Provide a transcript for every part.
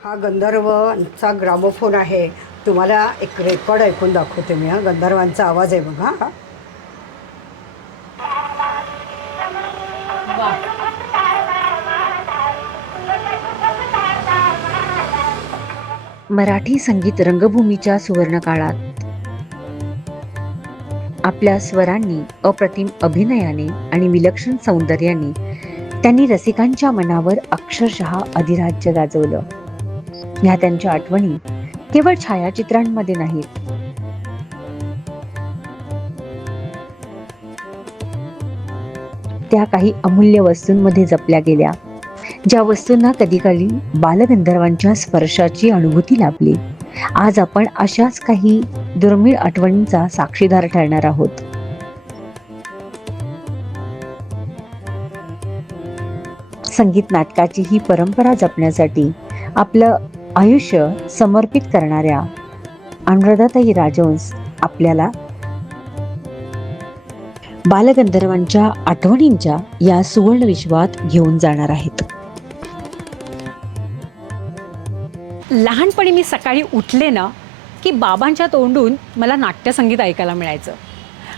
हा गंधर्वांचा ग्रामोफोन आहे. तुम्हाला एक रेकॉर्ड ऐकून दाखवते मी. हा गंधर्वांचा आवाज आहे बघा. हा वा. मराठी संगीत रंगभूमीच्या सुवर्णकाळात आपल्या स्वरांनी, अप्रतिम अभिनयाने आणि विलक्षण सौंदर्याने त्यांनी रसिकांच्या मनावर अक्षरशः अधिराज्य गाजवलं. ह्या त्यांच्या आठवणी केवळ छायाचित्रांमध्ये नाहीत, त्या काही अमूल्य वस्तूंमध्ये जपल्या गेल्या, ज्या वस्तूंना कधीकाळी बालगंधर्वांच्या स्पर्शाची अनुभूती लाभली. आज आपण अशाच काही दुर्मिळ आठवणींचा साक्षीदार ठरणार आहोत. संगीत नाटकाची ही परंपरा जपण्यासाठी आपलं आयुष्य समर्पित करणाऱ्या अनुराधाताई राजहंस आपल्याला बालगंधर्वांच्या आठवणींच्या या सुवर्ण विश्वात घेऊन जाणार आहेत. लहानपणी मी सकाळी उठले ना की बाबांच्या तोंडून मला नाट्यसंगीत ऐकायला मिळायचं.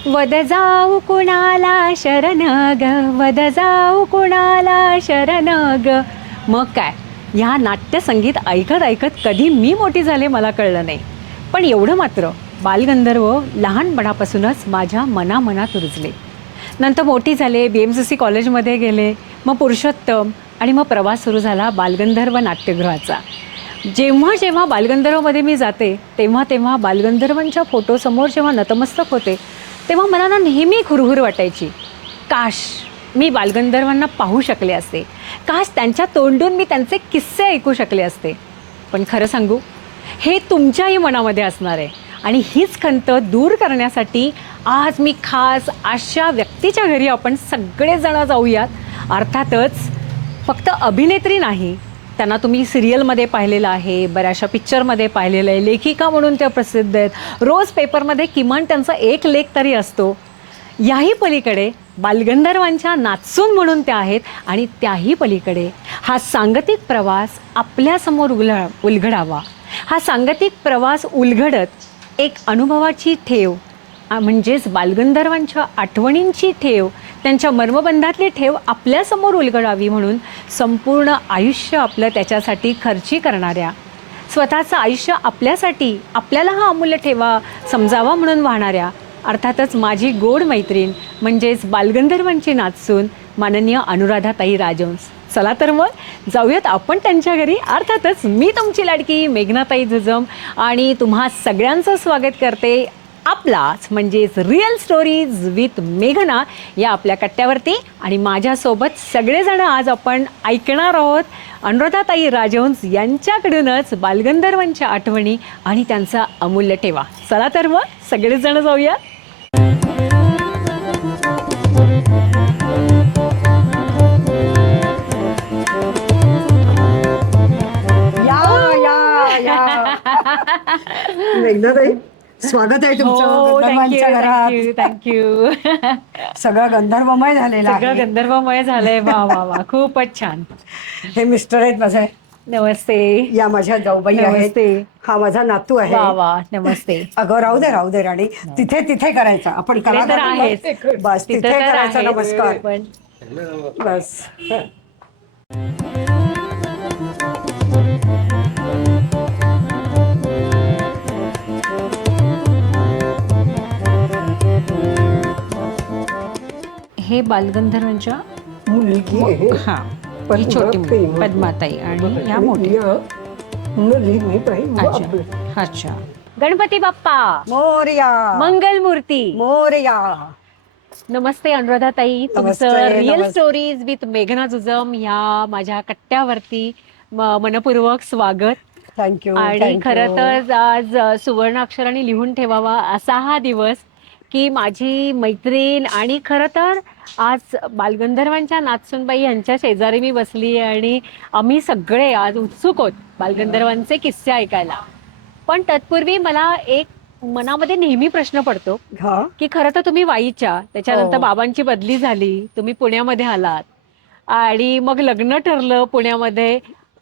वद जाऊ कुणाला शरण ग, वद जाऊ कुणाला शरण ग. मग काय, ह्या नाट्यसंगीत ऐकत ऐकत कधी मी मोठी झाले मला कळलं नाही. पण एवढं मात्र, बालगंधर्व लहानपणापासूनच माझ्या मनामनात रुजले. नंतर मोठी झाले, BMCC कॉलेजमध्ये गेले, मग पुरुषोत्तम, आणि मग प्रवास सुरू झाला बालगंधर्व नाट्यगृहाचा. जेव्हा जेव्हा बालगंधर्वमध्ये मी जाते तेव्हा तेव्हा बालगंधर्वांच्या फोटोसमोर जेव्हा नतमस्तक होते तेव्हा मला ना नेहमी हुरहुर वाटायची. काश मी बालगंधर्वांना पाहू शकले असते, काश त्यांच्या तोंडून मी त्यांचे किस्से ऐकू शकले असते. पण खरं सांगू, हे तुमच्याही मनामध्ये असणार आहे. आणि हीच खंत दूर करण्यासाठी आज मी खास अशा व्यक्तीच्या घरी आपण सगळेजण जाऊयात. अर्थातच फक्त अभिनेत्री नाही, त्यांना तुम्ही सिरियलमध्ये पाहिलेलं आहे, बऱ्याचशा पिक्चरमध्ये पाहिलेलं आहे, लेखिका म्हणून त्या प्रसिद्ध आहेत, रोज पेपरमध्ये किमान त्यांचा एक लेख तरी असतो. याही पलीकडे बालगंधर्वांच्या नाचून म्हणून त्या आहेत. आणि त्याही पलीकडे हा सांगतिक प्रवास आपल्यासमोर उलगडावा. हा सांगतिक प्रवास उलगडत एक अनुभवाची ठेव, म्हणजेच बालगंधर्वांच्या आठवणींची ठेव, त्यांच्या मर्मबंधातली ठेव आपल्यासमोर उलगडावी म्हणून संपूर्ण आयुष्य आपलं त्याच्यासाठी खर्ची करणाऱ्या, स्वतःचं आयुष्य आपल्यासाठी, आपल्याला हा अमूल्य ठेवा समजावा म्हणून वाहणाऱ्या, अर्थातच माझी गोड मैत्रीण म्हणजेच बालगंधर्वांची नाचसून माननीय अनुराधाताई राजहंस. चला तर मग जाऊयात आपण त्यांच्या घरी. अर्थातच मी तुमची लाडकी मेघनाताई जुजम आणि तुम्हा सगळ्यांचं स्वागत करते आपलाच म्हणजेच रिअल स्टोरीज विथ मेघना या आपल्या कट्ट्यावरती. आणि माझ्यासोबत सगळेजण आज आपण ऐकणार आहोत अनुराधाताई राजहंस यांच्याकडूनच बालगंधर्वांच्या आठवणी आणि त्यांचा अमूल्य ठेवा. चला तर मग सगळेजण जाऊया. मेघनाताई, स्वागत आहे तुमचं गंधर्वांच्या घरात. थँक्यू. सगळं गंधर्वमय झालेलं सगळं आहे. गंधर्वमय झालंय. वा वा वा, खूपच छान. हे मिस्टर आहेत माझे. नमस्ते. या माझ्या जाऊबाई आहेत. नमस्ते. हा माझा नातू आहे. वा वा, नमस्ते. अगं राहू दे राणी. तिथे तिथे करायचा आपण तिथे तर आहेच. बस तिथे तिथे तर करायचा आहेच. नमस्कार. पण बस. हे बालगंधर्वांच्या मुलगी आहे. हा, ही छोटी मुलगी पद्माताई आणि ह्या मोठ्या. अच्छा अच्छा. गणपती बाप्पा मोरया. मंगलमूर्ती. मोरया. नमस्ते अनुराधाताई, नमस्ते, तुमचं रिअल नमस्ते. स्टोरीज विथ मेघना जुजम ह्या माझ्या कट्ट्यावरती मनपूर्वक स्वागत. थँक्यू. आणि खरं तर आज सुवर्ण अक्षराने लिहून ठेवावा असा हा दिवस की माझी मैत्रीण आणि खरं तर आज बालगंधर्वांच्या नाचसूनबाई यांच्या शेजारी मी बसली आणि आम्ही सगळे आज उत्सुक आहोत बालगंधर्वांचे किस्से ऐकायला. पण तत्पूर्वी मला एक मनामध्ये नेहमी प्रश्न पडतो की खरं तर तुम्ही वाईच्या, त्याच्यानंतर बाबांची बदली झाली, तुम्ही पुण्यामध्ये आलात आणि मग लग्न ठरलं पुण्यामध्ये.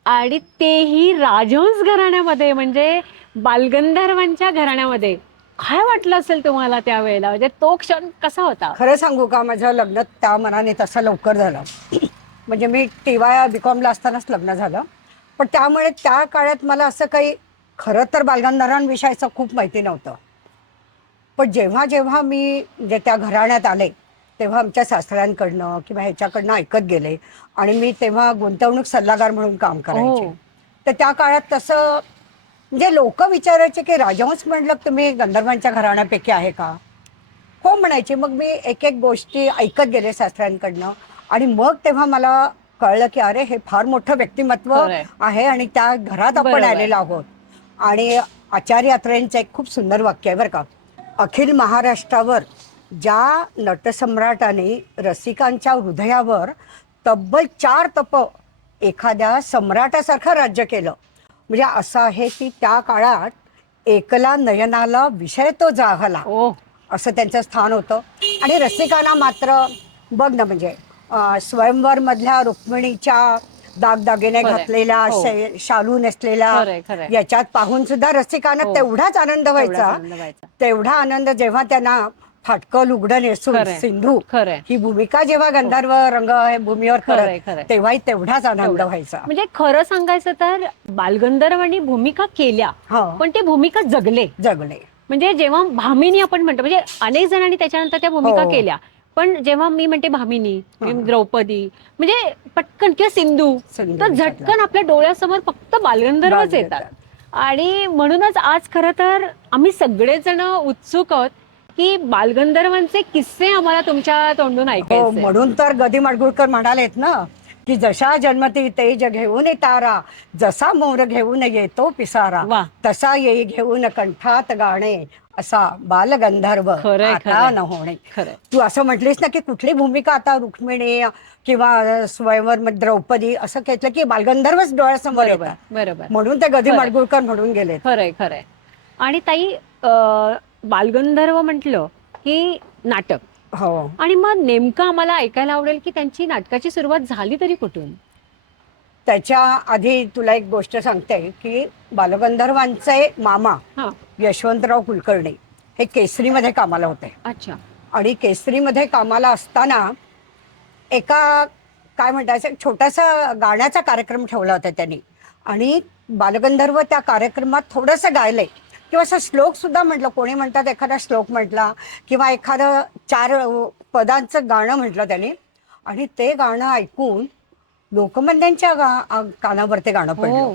आणि तेही राजहंस घराण्यामध्ये, म्हणजे बालगंधर्वांच्या घराण्यामध्ये. काय वाटलं असेल तुम्हाला त्यावेळेला, म्हणजे तो क्षण कसा होता? खरं सांगू का, माझं लग्न त्या मनाने तसं लवकर झालं. म्हणजे मी टीवाय बीकॉमला असतानाच लग्न झालं. पण त्यामुळे त्या काळात मला असं काही खरं तर बालगंधर्वांविषयीचं खूप माहिती नव्हतं. पण जेव्हा जेव्हा मी म्हणजे त्या घराण्यात आले, तेव्हा आमच्या सासऱ्यांकडनं किंवा ह्याच्याकडनं ऐकत गेले. आणि मी तेव्हा गुंतवणूक सल्लागार म्हणून काम करायचे. ओ. तर त्या काळात तसं म्हणजे लोक विचारायचे की राजहंस म्हटलं तुम्ही गंधर्वांच्या घराण्यापैकी आहे का? हो म्हणायचे. मग मी एक एक गोष्टी ऐकत गेले सासऱ्यांकडनं. आणि मग तेव्हा मला कळलं की अरे हे फार मोठं व्यक्तिमत्व खरंय. आहे आणि त्या घरात आपण बरोबर. आलेलो आहोत. आणि आचार्य अत्रेंचं एक खूप सुंदर वाक्य आहे बरं का. अखिल महाराष्ट्रावर ज्या नटसम्राटाने रसिकांच्या हृदयावर तब्बल 4 तप एखाद्या सम्राटासारखं राज्य केलं. म्हणजे असं आहे की त्या काळात एकला नयनाला विषय तो जाहला, ओ. असं त्यांचं स्थान होतं. आणि रसिकांना मात्र बघ ना, म्हणजे स्वयंवर मधल्या रुक्मिणीच्या दागदागिने खरंय. घातलेल्या हो. शालू नेसलेल्या खरंय, खरंय. याच्यात पाहून सुद्धा रसिकांना हो. तेवढाच आनंद तेवढाच व्हायचा. आनंद व्हायचा. तेवढा आनंद जेव्हा त्यांना फाटकं लुगडं नेसून खरंय. सिंधू खरंय. ही भूमिका जेव्हा गंधर्व रंग भूमीवर खरंय, करत, खरंय. तेव्हाही तेवढाच आनंद तेवढं. व्हायचा. म्हणजे खरं सांगायचं तर बालगंधर्वांनी भूमिका केल्या, हो, पण ते भूमिका जगले. जगले. म्हणजे जेव्हा भामिनी आपण म्हणतो, म्हणजे अनेक जणांनी त्याच्यानंतर त्या भूमिका हो. केल्या. पण जेव्हा मी म्हणते भामिनी, मी हा. द्रौपदी, म्हणजे पटकन, किंवा सिंधू, सिंधू तर विचारला. झटकन आपल्या डोळ्यासमोर फक्त बालगंधर्वच येतात. येतात. आणि म्हणूनच आज खरं तर आम्ही सगळेजण उत्सुक आहोत की बालगंधर्वांचे किस्से आम्हाला तुमच्या तोंडून हो, ऐकायचे. म्हणून तर गदी माडगुळकर म्हणालेत ना की जशा जन्मती तेज घेऊन तारा, जसा मोर घेऊन येतो पिसारा, वा. तसा येई घेऊन कंठात गाणे, असा बालगंधर्व खरंय, आता खरंय. न होणे. खरंय. तू असं म्हटलीस ना की कुठली भूमिका आता रुक्मिणी किंवा स्वयंवर द्रौपदी असं घेतलं की बालगंधर्वच डोळ्यासमोर बरोबर, येतात. बरोबर. म्हणून ते गदी खरंय. माडगुळकर म्हणून गेलेत. खरंय, खरंय. आणि ताई, बालगंधर्व म्हटलं की नाटक. हो. आणि मग नेमकं आम्हाला ऐकायला आवडेल की त्यांची नाटकाची सुरुवात झाली तरी कुठून? त्याच्या आधी तुला एक गोष्ट सांगते की बालगंधर्वांचे मामा हा. यशवंतराव कुलकर्णी हे केसरीमध्ये कामाला होते. अच्छा. आणि केसरीमध्ये कामाला असताना एका काय म्हणतात छोटासा गाण्याचा कार्यक्रम ठेवला होता त्यांनी. आणि बालगंधर्व त्या कार्यक्रमात थोडंसं गायलंय किंवा असं श्लोक सुद्धा म्हटलं. कोणी म्हणतात एखादा श्लोक म्हटला किंवा एखादं 4 पदांचं गाणं म्हटलं त्यांनी. आणि ते गाणं ऐकून लोकमान्यांच्या कानावर ते गाणं पडलं. हो.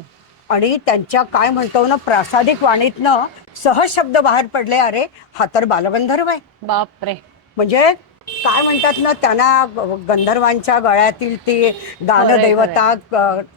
आणि त्यांच्या काय म्हणतो ना प्रासादिक वाणीतनं सहज शब्द बाहेर पडले, अरे हा तर बालगंधर्व आहे. बापरे. म्हणजे काय म्हणतात ना, त्यांना गंधर्वांच्या गळ्यातील ती गानदेवता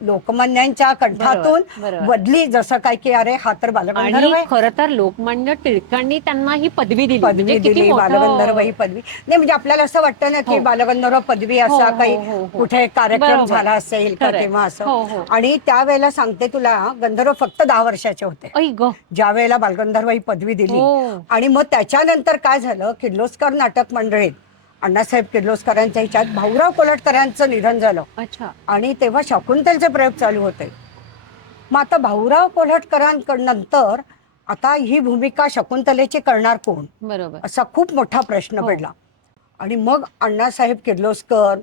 लोकमान्यांच्या कंठातून बरोबर. बदली, जसं काय की अरे हा तर बालगंधर्व आणि आहे. खरं तर लोकमान्य टिळकांनी त्यांना ही पदवी दिली. पदवी म्हणजे किती दिली, मोठं- बालगंधर्व ही पदवी. नाही म्हणजे आपल्याला असं वाटतं ना की हो. बालगंधर्व पदवी हो, असा हो, काही हो, हो. कुठे कार्यक्रम बरोबर. झाला असेल का खरंय. तेव्हा असं. हो, हो. आणि त्यावेळेला सांगते तुला, गंधर्व फक्त 10 वर्षाचे होते ऐ ग. ज्या वेळेला बालगंधर्व ही पदवी दिली. हो. आणि मग त्याच्यानंतर काय झालं, किर्लोस्कर नाटक मंडळीत अण्णासाहेब किर्लोस्करांच्या ह्याच्यात भाऊराव कोलटकरांचं निधन झालं. अच्छा. आणि तेव्हा शकुंतलचे प्रयोग चालू होते. मग आता भाऊराव कोल्हटकरांनंतर आता ही भूमिका शकुंतलेची करणार कोण, बरोबर. असा खूप मोठा प्रश्न हो. पडला. आणि मग अण्णासाहेब किर्लोस्कर,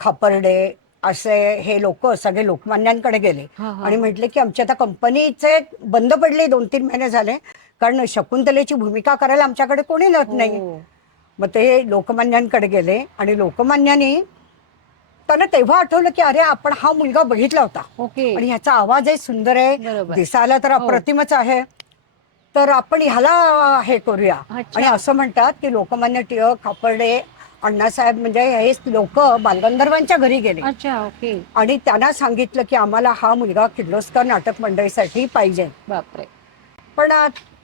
खापर्डे असे हे लोक सगळे लोकमान्यांकडे गेले. हा, हा. आणि म्हटले की आमची आता कंपनीचे बंद पडले 2-3 महिने झाले, कारण शकुंतलेची भूमिका करायला आमच्याकडे कोणी नव्हत नाही. हो. मग ते लोकमान्यांकडे गेले आणि लोकमान्यांनी त्यांना तेव्हा आठवलं की अरे आपण हा मुलगा बघितला होता ओके. आणि ह्याचा आवाजही सुंदर आहे, बरोबर. दिसायला तर हो. अप्रतिमच आहे, तर आपण ह्याला हे करूया. अच्छा. आणि असं म्हणतात की लोकमान्य टिळक, खापर्डे, अण्णासाहेब म्हणजे हे लोक बालगंधर्वांच्या घरी गेले. अच्छा. ओके. आणि त्यांना सांगितलं की आम्हाला हा मुलगा किर्लोस्कर नाटक मंडळीसाठी पाहिजे. बापरे. पण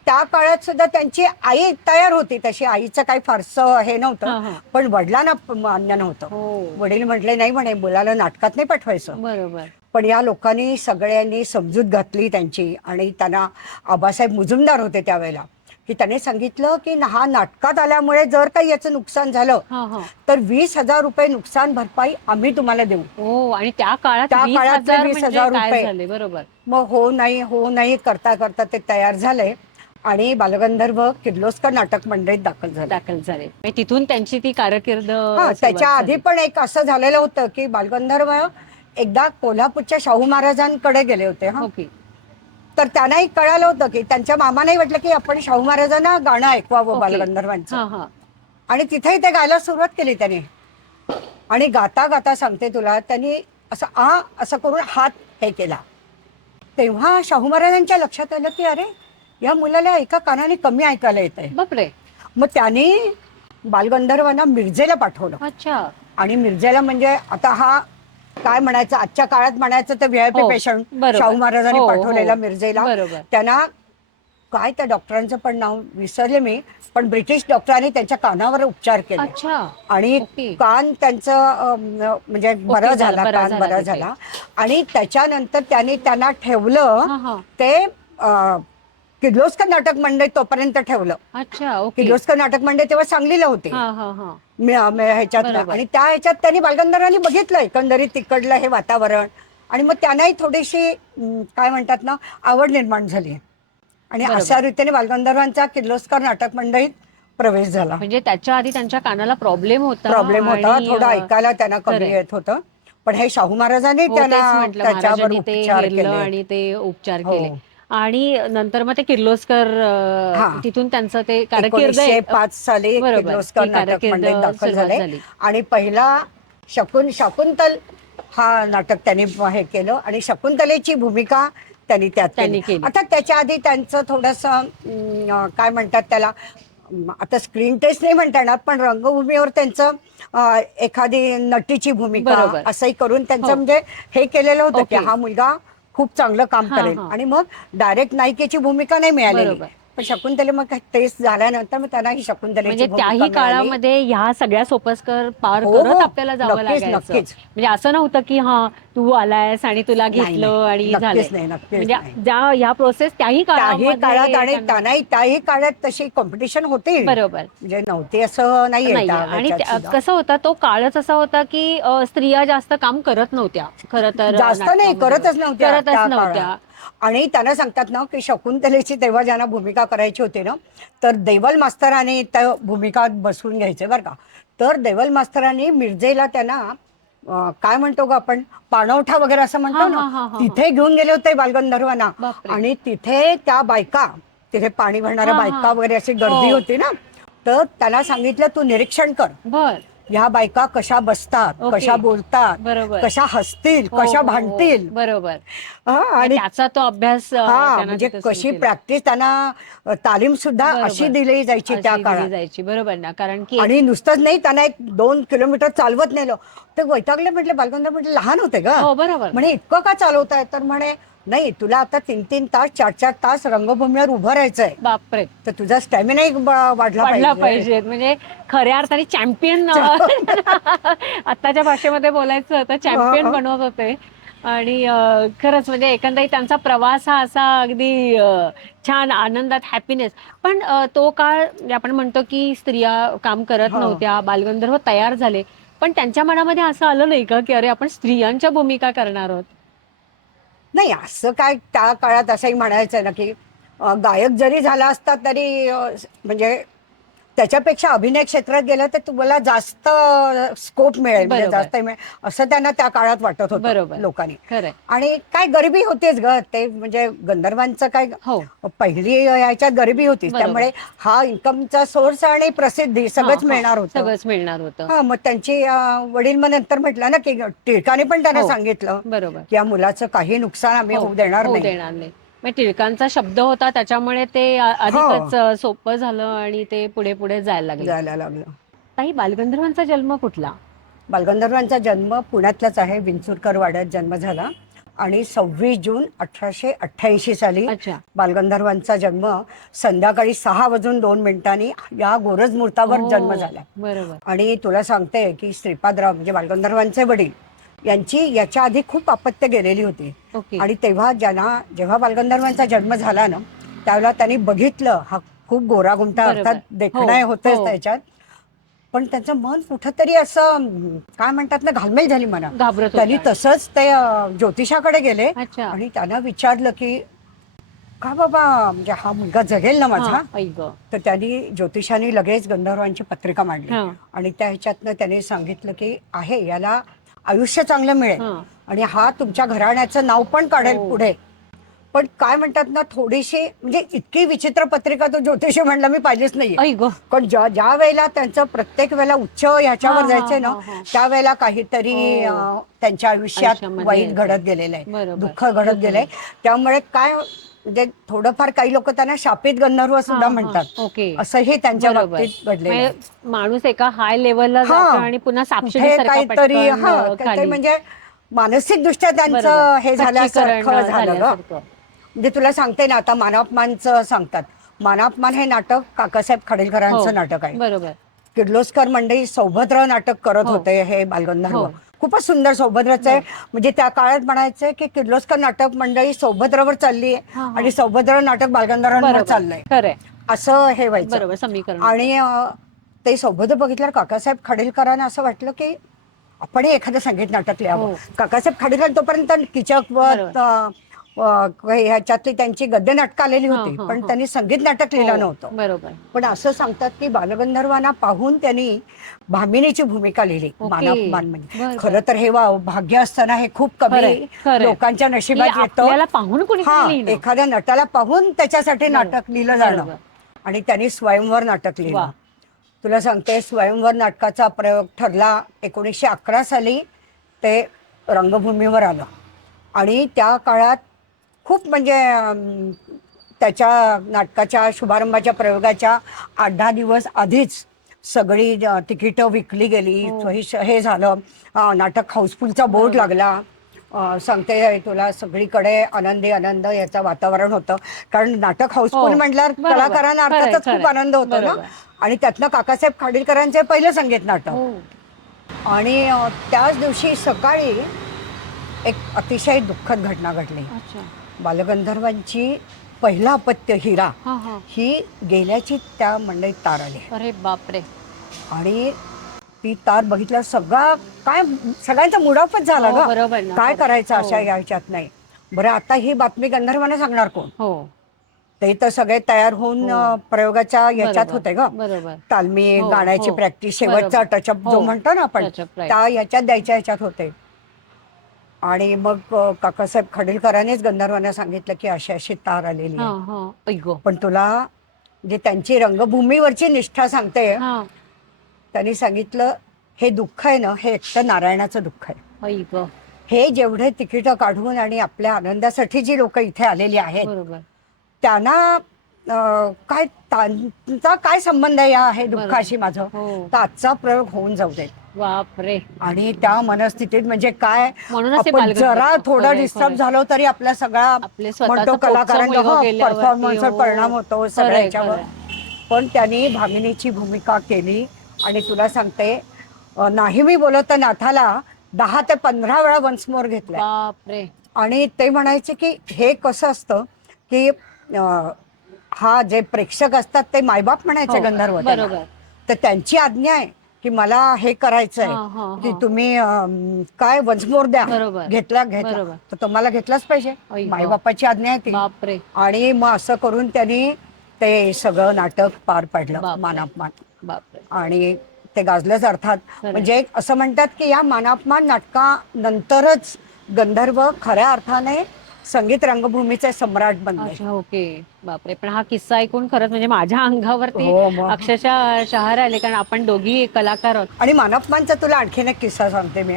त्या काळात सुद्धा त्यांची आई तयार होती तशी, आईचं काही फारसं हे हा, नव्हतं. हा. पण वडिलांना मान्य नव्हतं. हो. वडील म्हटले नाही, म्हणे मुलाला नाटकात नाही पाठवायचं. बरोबर. पण या लोकांनी सगळ्यांनी समजूत घातली त्यांची. आणि त्यांना आबासाहेब मुजुमदार होते त्यावेळेला, की की त्याने सांगितलं की हा नाटकात आल्यामुळे जर काही याचं नुकसान झालं हा हा. तर 20,000 रुपये नुकसान भरपाई आम्ही तुम्हाला देऊ. हो, आणि त्या काळात त्या 20,000 काळातले म्हणजे 20,000 रुपये. काय झाले? बरोबर. मग हो नाही करता करता ते तयार झाले आणि बालगंधर्व किर्लोस्कर नाटक मंडळीत दाखल झाले. दाखल झाले. म्हणजे तिथून त्यांची ती कारकीर्द हा, त्याच्या सुरुवात आधी झाली. पण एक असं झालेलं होतं की बालगंधर्व एकदा कोल्हापूरच्या शाहू महाराजांकडे गेले होते. हा, ओके. तर त्यांनाही कळालं होतं की त्यांच्या मामानाही वाटलं की आपण शाहू महाराजांना गाणं ऐकवावं ओके. बालगंधर्वांचं. हा हा. आणि तिथेही ते गायला सुरुवात केली त्याने. आणि गाता गाता सांगते तुला, त्यांनी असं असं करून हात हे केला. तेव्हा शाहू महाराजांच्या लक्षात आलं की अरे, या मुलाला एका कानाने कमी ऐकायला येत आहे. बापरे. मग त्यांनी बालगंधर्वांना मिरजेला पाठवलं. अच्छा. आणि मिरजेला म्हणजे आता हा काय म्हणायचं, आजच्या काळात म्हणायचं तर व्हीआयपी हो, पेशंट बरोबर. शाहू महाराजांनी हो, पाठवलेला हो. मिरजेला. बरोबर. त्यांना काय त्या डॉक्टरांचं पण नाव विसरले मी, पण ब्रिटिश डॉक्टरांनी त्यांच्या कानावर उपचार केले. अच्छा. आणि ओके. कान त्यांचं म्हणजे बरं झाला, कान बरा तिथे. झाला. आणि त्याच्यानंतर त्यांनी त्यांना ठेवलं हा हा. ते किर्लोस्कर नाटक मंडळ तोपर्यंत ठेवलं. अच्छा. ओके. किर्लोस्कर नाटक मंडळ तेव्हा सांगलीला होते. हा हा हा. ह्याच्यातलं. बरोबर. आणि त्या ह्याच्यात त्यांनी बालगंधर्वांनी बघितलं एकंदरीत तिकडलं हे वातावरण. आणि मग त्यांनाही थोडीशी काय म्हणतात ना, आवड निर्माण झाली. आणि बरोबर. अशा रीतीने बालगंधर्वांचा किर्लोस्कर नाटक मंडळीत प्रवेश झाला. म्हणजे त्याच्या आधी त्यांच्या कानाला प्रॉब्लेम होता. होता, आणि, थोडं ऐकायला त्यांना कमी खरंय. येत होतं. पण हे शाहू महाराजांनी हो, तेच त्यांना म्हटलं, त्याच्यावर महाराजांनी ते उपचार हेरलं केले. आणि ते उपचार हो. केले. आणि नंतर मग ते किर्लोस्कर हा. तिथून त्यांचं ते कारकीर्द 1905 साली बरोबर, किर्लोस्कर ती नाटक कारकीर्द मंडळीत दाखल सुरुवात झाले. झाली. आणि पहिला शकुंतल हा नाटक त्यांनी हे केलं आणि शकुंतलेची भूमिका त्यांनी त्यात त्यांनी केली. केली. आता त्याच्या आधी त्यांचं थोडंसं काय म्हणतात त्याला, आता स्क्रीन टेस्ट नाही म्हणता येणार, पण रंगभूमीवर त्यांचं एखादी नटीची भूमिका बरोबर. असंही करून त्यांचं हो. म्हणजे हे केलेलं होतं की ओके. हा मुलगा खूप चांगलं काम हा, करेल. हा. आणि मग डायरेक्ट नायिकेची भूमिका नाही मिळालेली. बरोबर. पण शकुंतले मग टेस्ट झाल्यानंतर मग त्यांना ही शकुंतलेची म्हणजे भूमिका त्याही मिळाली. काळामध्ये ह्या सगळ्या सोपस्कर पार हो, करत हो. आपल्याला जावं नक्कीच, लागायचं. नक्कीच. म्हणजे असं नव्हतं की हा तू आलायस आणि तुला नाही, घेतलं आणि नक्कीच झालंय. नाही, नक्कीच म्हणजे नाही. ज्या ह्या प्रोसेस त्याही त्याही काळात आणि त्यांना- त्याही काळात तशी कॉम्पिटिशन होती. बरोबर. म्हणजे नव्हती असं नाहीये. नाहीये. त्या आणि ह्याच्यात सुद्धा. कसं होतं, तो काळच असा होता की स्त्रिया जास्त काम करत नव्हत्या खरं तर. जास्त नाही, नाटकामध्ये. करतच नव्हत्या त्या करतच नव्हत्या. काळात. आणि त्यांना सांगतात ना की शकुंतलेची तेव्हा ज्यांना भूमिका करायची होती ना, तर देवल मास्तरांनी त्या भूमिका बसवून घ्यायचे बरं का. तर देवल मास्तरांनी मिरजेला त्यांना काय म्हणतो ग आपण, पाणवठा वगैरे असं म्हणतो हा, ना, हा, हा, हा. तिथे घेऊन गेले होते बालगंधर्वांना. बापरे. आणि तिथे त्या बायका, तिथे पाणी भरणाऱ्या हा, हा. बायका वगैरे अशी गर्दी हो. होती ना, तर त्यांना सांगितलं तू निरीक्षण कर, बर. ह्या बायका कशा बसतात, ओके. कशा बोलतात, बरोबर. कशा हसतील, हो, कशा हो, हो. भांडतील. बरोबर. हा, आणि त्याचा तो अभ्यास हा, त्यांना म्हणजे तिथे सुरू कशी केला. प्रॅक्टिस त्यांना तालीम सुद्धा बरोबर. अशी दिली जायची अशी त्या दिली काळात. जायची. बरोबर ना, कारण की आणि नुसतंच नाही, त्यांना 1-2 किलोमीटर चालवत नेलं. तर वैतागले, म्हटले बालगंधर्व, म्हटले लहान होते का, हो, बरोबर. म्हणे इतकं का चालवताय. तर म्हणे नाही, तुला आता 3-3 तास 4-4 तास रंगभूमीवर उभं राहायचंय, बापरे. तर तुझा स्टॅमिनाही वाढला वाढला पाहिजे. पाहिजे. म्हणजे खऱ्या अर्थाने चॅम्पियन आत्ताच्या भाषेमध्ये बोलायचं तर चॅम्पियन बनवत होते. आणि खरंच म्हणजे एकंदरीत त्यांचा प्रवास हा असा अगदी छान आनंदात, हॅपीनेस. पण तो काळ म्हणजे आपण म्हणतो की स्त्रिया काम करत हो. नव्हत्या, बालगंधर्व तयार झाले, पण त्यांच्या मनामध्ये असं आलं नाही का की अरे आपण स्त्रियांच्या भूमिका करणार आहोत? नाही, असं काय त्या काळात असंही म्हणायचं ना की गायक जरी झाला असता तरी म्हणजे त्याच्यापेक्षा अभिनय क्षेत्रात गेलं तर तुम्हाला जास्त स्कोप मिळेल, म्हणजे बरोबर. जास्त मिळेल असं त्यांना त्या काळात वाटत बरोबर. होतं लोकांनी. खरंय. आणि काय गरिबी होतेच ग, ते म्हणजे गंधर्वांचं काय, हो. पहिली ह्याच्यात गरिबी होतीच, बरोबर. त्यामुळे हा इन्कमचा सोर्स आणि प्रसिद्धी सगळंच हा, मिळणार होतं. सगळंच मिळणार होतं. हा, मग त्यांची वडील मग नंतर म्हटलं ना की टिळकाने पण त्यांना हो. सांगितलं बरोबर. की या मुलाचं काही नुकसान आम्ही होऊ देणार होऊ नाही. देणार नाही. मग टिळकांचा शब्द होता त्याच्यामुळे ते अधिकच सोपं झालं आणि ते पुढे पुढे जायला लागले. जायला लागलं. ताई, बालगंधर्वांचा जन्म कुठला? बालगंधर्वांचा जन्म पुण्यातलाच आहे, विंचुरकर वाड्यात जन्म झाला. आणि 26 जून 1888 साली अच्छा. बालगंधर्वांचा जन्म संध्याकाळी 6:02 या गोरज मुहूर्तावर जन्म झाला. बरोबर. आणि तुला सांगते की श्रीपादराव म्हणजे बालगंधर्वांचे वडील यांची याच्या आधी खूप अपत्य गेलेली होती. ओके. आणि जेव्हा बालगंधर्वांचा जन्म झाला ना, त्यावेळेला त्यांनी बघितलं हा खूप गोरागुमटा बरोबर. अर्थात देखणं हो, होतंच हो. त्याच्यात. पण त्यांचं मन कुठंतरी असं काय म्हणतात ना, घालमेल झाली म्हणा. घाबरत त्यांनी होता. तसंच ते ज्योतिषाकडे गेले अच्छा. आणि त्यांना विचारलं की का बाबा, म्हणजे हा मुलगा जगेल ना हा, माझा. आई ग. तर त्यांनी ज्योतिषाने लगेच गंधर्वांची पत्रिका मांडली हा. आणि त्या ह्याच्यातनं त्यांनी सांगितलं की आहे, याला आयुष्य चांगलं मिळेल हा. आणि हा तुमच्या घराण्याचं नाव पण काढेल हो. पुढे. पण काय म्हणतात ना, थोडीशी म्हणजे इतकी विचित्र पत्रिका तो ज्योतिषी म्हणला मी पाहिलीच नाहीये. आई ग. पण ज्या वेळेला त्यांचं प्रत्येक वेळेला उच्च हा, ह्याच्यावर हा, जायचंय ना, हा, हा. त्यावेळेला काहीतरी हो. त्यांच्या आयुष्यात आयुष्यामध्ये वाईट यायचं. घडत गेलेलं आहे, बरोबर. दुःख घडत दुःख गेलंय. झालं. त्यामुळे काय म्हणजे थोडंफार काही लोक त्यांना शापित गंधर्व हा, सुद्धा हा. म्हणतात. ओके. असंही त्यांच्या बरोबर. बाबतीत घडलेलं आहे. म्हणजे माणूस एका हाय लेवलला जातो हा, आणि पुन्हा कुठे सापशिडीसारखा काहीतरी पटकन ते खाली. म्हणजे मानसिकदृष्ट्या बरोबर. त्यांचं हे खच्चीकरण झाल्यासारखं झालं ग. झाल्यासारखं. म्हणजे तुला सांगते ना, आता मानापमानचं सांगतात. मानापमान हे नाटक काकासाहेब हो. खाडीलकरांचं नाटक आहे. बरोबर. किर्लोस्कर मंडळी सौभद्र नाटक करत हो. होते, हे हो. बालगंधर्व खूपच सुंदर सौभद्रचं आहे. बर. म्हणजे त्या काळात म्हणायचंय की किर्लोस्कर नाटक मंडळी सौभद्रवर चालली आहे हा, हा. आणि सौभद्र नाटक बालगंधर्वांवर बरोबर. चाललंय, खरंय. असं हे व्हायचं. बरोबर. समीकरण होतं. आणि ते सौभद्र बघितल्यावर काकासाहेब खाडीलकरांना असं वाटलं की आपण एखादं संगीत नाटक लिहावं. हो. काकासाहेब खाडीलकर तोपर्यंत बरोबर. कीचकवत ह्याच्यातली त्यांची गद्य नाटकं आलेली हा, होती, हा, पण हा. त्यांनी संगीत नाटक हो. लिहिलं नव्हतं. बरोबर. पण असं सांगतात की बालगंधर्वांना पाहून त्यांनी भामिनीची भूमिका लिहिली. ओके. मानापमान म्हणजे बर, खरं बर. तर हे भाग्य असताना हे खूप खरंय. कमी खरंय. लोकांच्या की नशिबात येतं. आपल्याला पाहून कुणीतरी हा, लिहिणं. एखाद्या नटाला पाहून त्याच्यासाठी बरोबर. नाटक लिहिलं जाणं. बरोबर. आणि त्यांनी स्वयंवर नाटक लिहिलं. वा. तुला सांगते, स्वयंवर नाटकाचा प्रयोग ठरला 1911 साली. ते रंगभूमीवर आलं आणि त्या काळात खूप म्हणजे त्याच्या नाटकाच्या शुभारंभाच्या प्रयोगाच्या 8-10 दिवस आधीच सगळी तिकीटं विकली गेली. हो. हे झालं. नाटक हाऊसफुलचा बोर्ड बरोबर. लागला. सांगते तुला, सगळीकडे आनंदी आनंद याचं वातावरण होतं. कारण नाटक हो. हाऊसफुल म्हटल्यावर बरोबर. कलाकारांना खरंय, अर्थातच खूप खरंय. आनंद होतो ना. बरोबर. आणि त्यातनं काकासाहेब खाडीलकरांचे पहिलं संगीत नाटक. हो. आणि त्याच दिवशी सकाळी एक अतिशय दुःखद घटना घडली. अच्छा. बालगंधर्वांची पहिला अपत्य हिरा हा, हा. ही गेल्याची त्या मंडईत तार आली अरे बापरे. आणि ती तार बघितल्यावर सगळ्यांचा मुडाफच झाला हो, ग. बरोबर ना. काय करायचं हो. अशा ह्याच्यात नाही. बरं, आता ही बातमी गंधर्वांना सांगणार कोण? हो. ते तर सगळे तयार होऊन हो. प्रयोगाच्या याच्यात बरोबर. होते ग. बरोबर. तालमी हो, गाण्याची हो. प्रॅक्टिस, शेवटचा बरोबर. टचअप जो हो. म्हणतो ना आपण, टचअप, राईट. त्या याच्यात द्यायच्या ह्याच्यात होते. आणि मग काकासाहेब खाडीलकरांनीच गंधर्वांना सांगितलं की अशी अशी तार आलेली हा, आहे. हा. आई ग. पण तुला जे त्यांची रंगभूमीवरची निष्ठा सांगते, हा. त्यांनी सांगितलं हे दुःख आहे ना, हे एकटं नारायणाचं दुःख आहे. आई ग. हे जेवढे तिकीटं काढून आणि आपल्या आनंदासाठी जी लोक इथे आलेली आहेत, बरोबर. त्यांना काय त्यांचा काय संबंध आहे या हे बरोबर. दुःखाशी माझं. हो. तर आजचा प्रयोग होऊन जाऊ देत. बापरे. आणि त्या मनस्थितीत म्हणजे काय, म्हणूनच ते आपण बालगंधर्व. जरा थोडा खरंय, डिस्टर्ब खरंय. झालो तरी आपल्या सगळा आपले म्हणतो स्वतःचा पोटचा कलाकारांचा मुलगा गेल्यावरती. परफॉर्मन्सवर हो. परिणाम होतो सगळ्या खरंय, ह्याच्यावर. खरंय. पण त्यांनी भामिनीची भूमिका केली आणि तुला सांगते, नाही मी बोलत तर नाथाला 10 ते 15 वेळा वन्स मोर घेतलाय. बापरे. आणि ते म्हणायचे की हे कसं असतं की हा जे प्रेक्षक असतात ते मायबाप म्हणायचे हो. गंधर्व त्याला. बरोबर. तर त्यांची आज्ञा आहे की मला हे करायचंय हा, हा, की हा. तुम्ही काय वन्स मोर द्या. बरोबर. घेतला बरोबर. तर तुम्हाला घेतलाच पाहिजे, आई ग. मायबापाची आज्ञा आहे ती. बापरे. आणि मग असं करून त्यांनी ते सगळं नाटक पार पाडलं, बापरे. मानापमान. बापरे. आणि ते गाजलंच अर्थात. खरंय. म्हणजे असं म्हणतात की या मानापमान नाटकानंतरच गंधर्व खऱ्या अर्थाने संगीत रंगभूमीचे सम्राट बनले. अच्छा. ओके. बापरे. पण हा किस्सा ऐकून खरंच म्हणजे माझ्या अंगावरती हो मग. अक्षरशः शहर आले, कारण आपण दोघी कलाकार आहोत. आणि मानापमानचा तुला आणखीन एक किस्सा सांगते मी.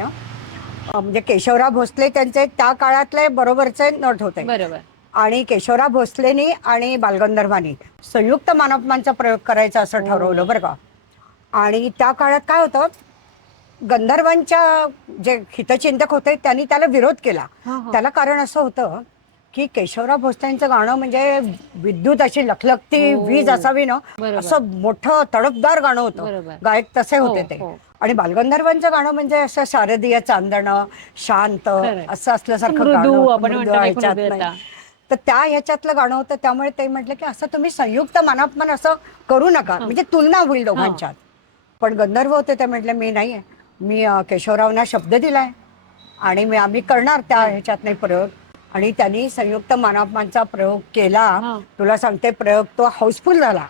म्हणजे केशवराव भोसले त्यांचे त्या काळातले बरोबरचे नट होते. बरोबर. आणि केशवराव भोसलेनी आणि बालगंधर्वांनी संयुक्त मानापमानचा प्रयोग करायचा असं हो. ठरवलं बरं का. आणि त्या काळात काय होतं, गंधर्वांच्या जे हितचिंतक होते त्यांनी त्याला विरोध केला. हा, हा. त्याला कारण असं होतं की केशवराव भोसलेंचं गाणं म्हणजे विद्युत अशी लखलखती हो. वीज असावी ना, बरोबर. असं मोठं तडकदार गाणं होतं. बरोबर. गायक तसे हो, होते ते. हो. आणि बालगंधर्वांचं गाणं म्हणजे असं शारदीय चांदणं, शांत खरंय. असं असल्यासारखं मृदू, गाणं होतं. आपण मृदू म्हणतो ना, एक ह्याच्यात नाही. मृदुता. तर त्या ह्याच्यातलं गाणं होतं, त्यामुळे ते म्हटलं की असं तुम्ही संयुक्त मनापमान असं करू नका, म्हणजे तुलना होईल दोघांच्यात. पण गंधर्व होते ते म्हटले मी नाहीये, मी केशवरावांना शब्द दिलाय आणि आम्ही करणार त्या ह्याच्यात नाही प्रयोग. आणि त्यांनी संयुक्त मनापमानचा प्रयोग केला. तुला सांगते, प्रयोग तो हाऊसफुल झाला.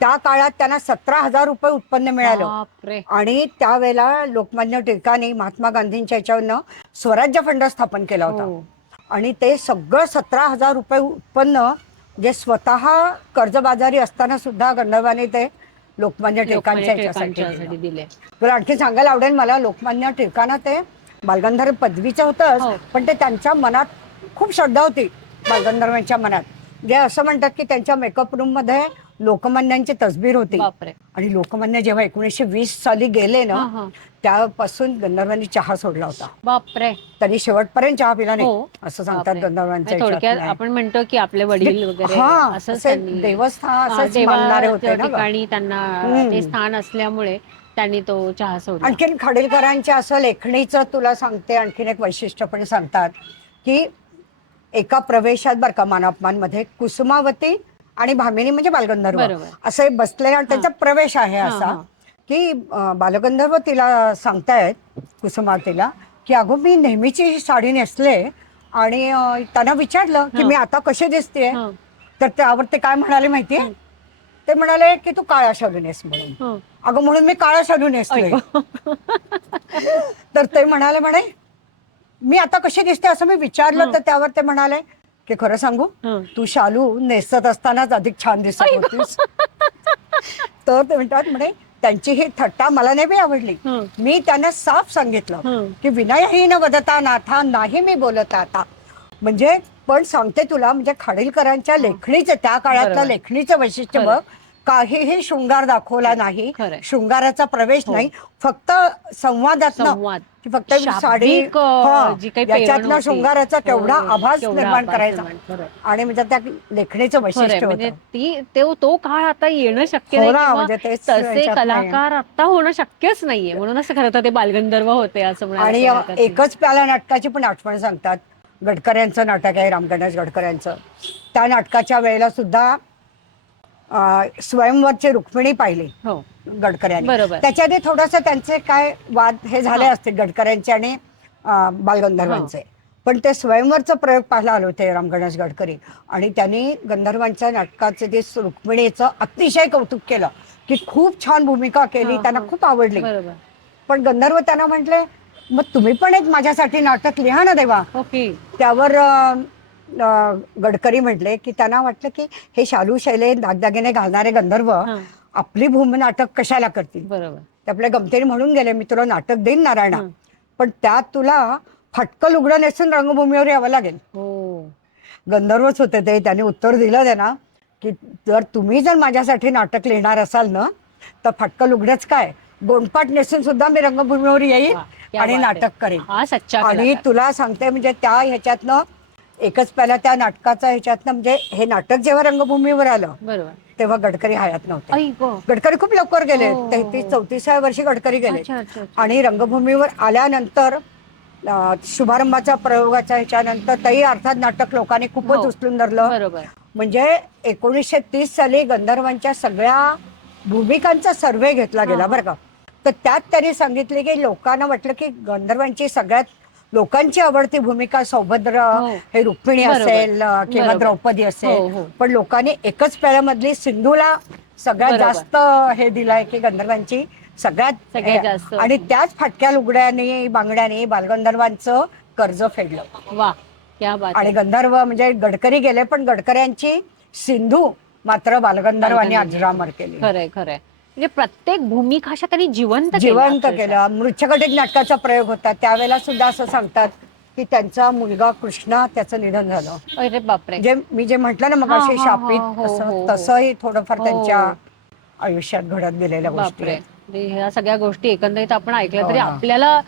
त्या काळात त्यांना 17,000 रुपये उत्पन्न मिळालं. बापरे. आणि त्यावेळेला लोकमान्य टिळकांनी महात्मा गांधींच्या ह्याच्यावरनं स्वराज्य फंड स्थापन केला होता. आणि ते सगळं 17,000 रुपये उत्पन्न जे स्वतः कर्जबाजारी असताना सुद्धा गंधर्वाने ते लोकमान्य टिळकांच्या ह्याच्यासाठी दिले. तुला आणखी सांगायला आवडेल मला, लोकमान्य टिळकांना ते बालगंधर्व पदवीचं होतं, पण ते त्यांच्या मनात खूप श्रद्धा होती बालगंधर्वांच्या मनात. जे असं म्हणतात की त्यांच्या मेकअप रूम मध्ये लोकमान्यांची तसबीर होती. आणि लोकमान्य जेव्हा 1920 साली गेले ना, त्यापासून गंधर्वांनी चहा सोडला होता. बापरे. त्यांनी शेवटपर्यंत चहा पिला नाही, असं सांगतात गंधर्वांच्या. थोडक्यात आपण म्हणतो की आपले वडील वगैरे असं देवस्थान असंच मानणारे होते ना, ठिकाणी त्यांना ते स्थान असल्यामुळे त्यांनी तो चहा सोडला. आणखीन खाडीलकरांच्या असं लेखणीचं तुला सांगते, आणखीन एक वैशिष्ट्य पण सांगतात की एका प्रवेशात बरं का मानापमान मध्ये कुसुमावती आणि भामिनी म्हणजे बालगंधर्व असे बसले आणि त्यांचा प्रवेश आहे असा की बालगंधर्व तिला सांगतायत कुसुमावतीला की अगो मी नेहमीची साडी नेसले. आणि त्यांना विचारलं की मी आता कशी दिसतेय, तर त्यावर ते काय म्हणाले माहितीये, ते म्हणाले की तू काळा शालू नेस म्हणून. अगं म्हणून मी काळा शालू नेसले. तर ते म्हणे मी आता कशी दिसते असं मी विचारलं, तर त्यावर ते म्हणाले की खरं सांगू, तू शालू नेसत असतानाच अधिक छान दिसत होतीस. तर ते म्हणतात म्हणे त्यांची ही थट्टा मला नेहमी आवडली. मी त्यांना साफ सांगितलं की विनयही न वदता नाथा नाही मी बोलत आता. म्हणजे पण सांगते तुला, म्हणजे खाडीलकरांच्या लेखणीचं, त्या काळातल्या लेखणीचं वैशिष्ट्य बघ, काहीही शृंगार दाखवला नाही, शृंगाराचा प्रवेश नाही, फक्त संवादात्मक, फक्त साडी याच्यातनं शृंगाराचा केवढा आभास निर्माण करायचा. आणि म्हणजे त्या लेखणीचं वैशिष्ट्य होतं. तो काळ आता येणं शक्य नाही, तसे कलाकार आता होणं शक्यच नाहीये. म्हणूनच खरं तर ते बालगंधर्व होते असं म्हणायचं. आणि एकच प्याला नाटकाची पण आठवण सांगतात. गडकऱ्यांचं नाटक आहे, रामगणेश गडकऱ्यांचं. त्या नाटकाच्या वेळेला सुद्धा स्वयंवरची रुक्मिणी पाहिली गडकऱ्यांनी. त्याच्या आधी थोडस त्यांचे काय वाद हे झाले असतील गडकऱ्यांचे आणि बालगंधर्वांचे, पण ते स्वयंवरचा प्रयोग पाहायला आले होते रामगणेश गडकरी. आणि त्यांनी गंधर्वांच्या नाटकाचे ते रुक्मिणीचं अतिशय कौतुक केलं की खूप छान भूमिका केली, त्यांना खूप आवडली. पण गंधर्व त्यांना म्हटले मग तुम्ही पण एक माझ्यासाठी नाटक लिहा ना देवा. त्यावर गडकरी म्हटले की त्यांना वाटलं की हे शालू शैले दागदागिने घालणारे गंधर्व आपली भूमी नाटक कशाला करतील. ते आपल्या गमतीने म्हणून गेले मी तुला नाटक देईन नारायणा, पण त्यात तुला फटकं लुगडं नेसून रंगभूमीवर यावं लागेल. गंधर्वच होते ते. त्यांनी उत्तर दिलं त्यांना की जर तुम्ही जर माझ्यासाठी नाटक लिहिणार असाल ना, तर फटकं लुगडंच काय, गोंडपाट नेसून सुद्धा मी रंगभूमीवर येईल आणि नाटक करेन. आणि तुला सांगते म्हणजे त्या ह्याच्यातनं एकच पहिला त्या नाटकाचा ह्याच्यातनं, म्हणजे हे नाटक जेव्हा रंगभूमीवर आलं तेव्हा गडकरी हयात नव्हते. गडकरी खूप लवकर गेले, 33-34व्या वर्षी गडकरी गेले. आणि रंगभूमीवर आल्यानंतर शुभारंभाच्या प्रयोगाच्या ह्याच्यानंतर तेही अर्थात नाटक लोकांनी खूपच उचलून धरलं. म्हणजे 1930 साली गंधर्वांच्या सगळ्या भूमिकांचा सर्वे घेतला गेला बरं का. तर त्यात त्यांनी सांगितले की लोकांना वाटलं की गंधर्वांची सगळ्यात लोकांची आवडती भूमिका सौभद्र हे रुक्मिणी असेल किंवा द्रौपदी असेल, पण लोकांनी एकच पेळ्यामधली सिंधूला सगळ्यात जास्त हे दिलंय की गंधर्वांची सगळ्यात. आणि त्याच फाटक्या लुगड्याने बांगड्याने बालगंधर्वांचं कर्ज फेडलं. आणि गंधर्व म्हणजे गडकरी गेले, पण गडकऱ्यांची सिंधू मात्र बालगंधर्वांनी अजरामर केली. खरंय खरंय. म्हणजे प्रत्येक भूमिका अशा त्यांनी जिवंत केलं. मृच्छकटिक नाटकाचा प्रयोग होता त्यावेळेला सुद्धा असं सांगतात की त्यांचा मुलगा कृष्णा त्याचं निधन झालं. अरे बापरे. जे मी जे म्हटलं ना मग अशी शापित, तसंही थोडंफार त्यांच्या आयुष्यात घडत गेलेल्या गोष्टी. ह्या सगळ्या गोष्टी एकंदरीत आपण ऐकल्या तरी आपल्याला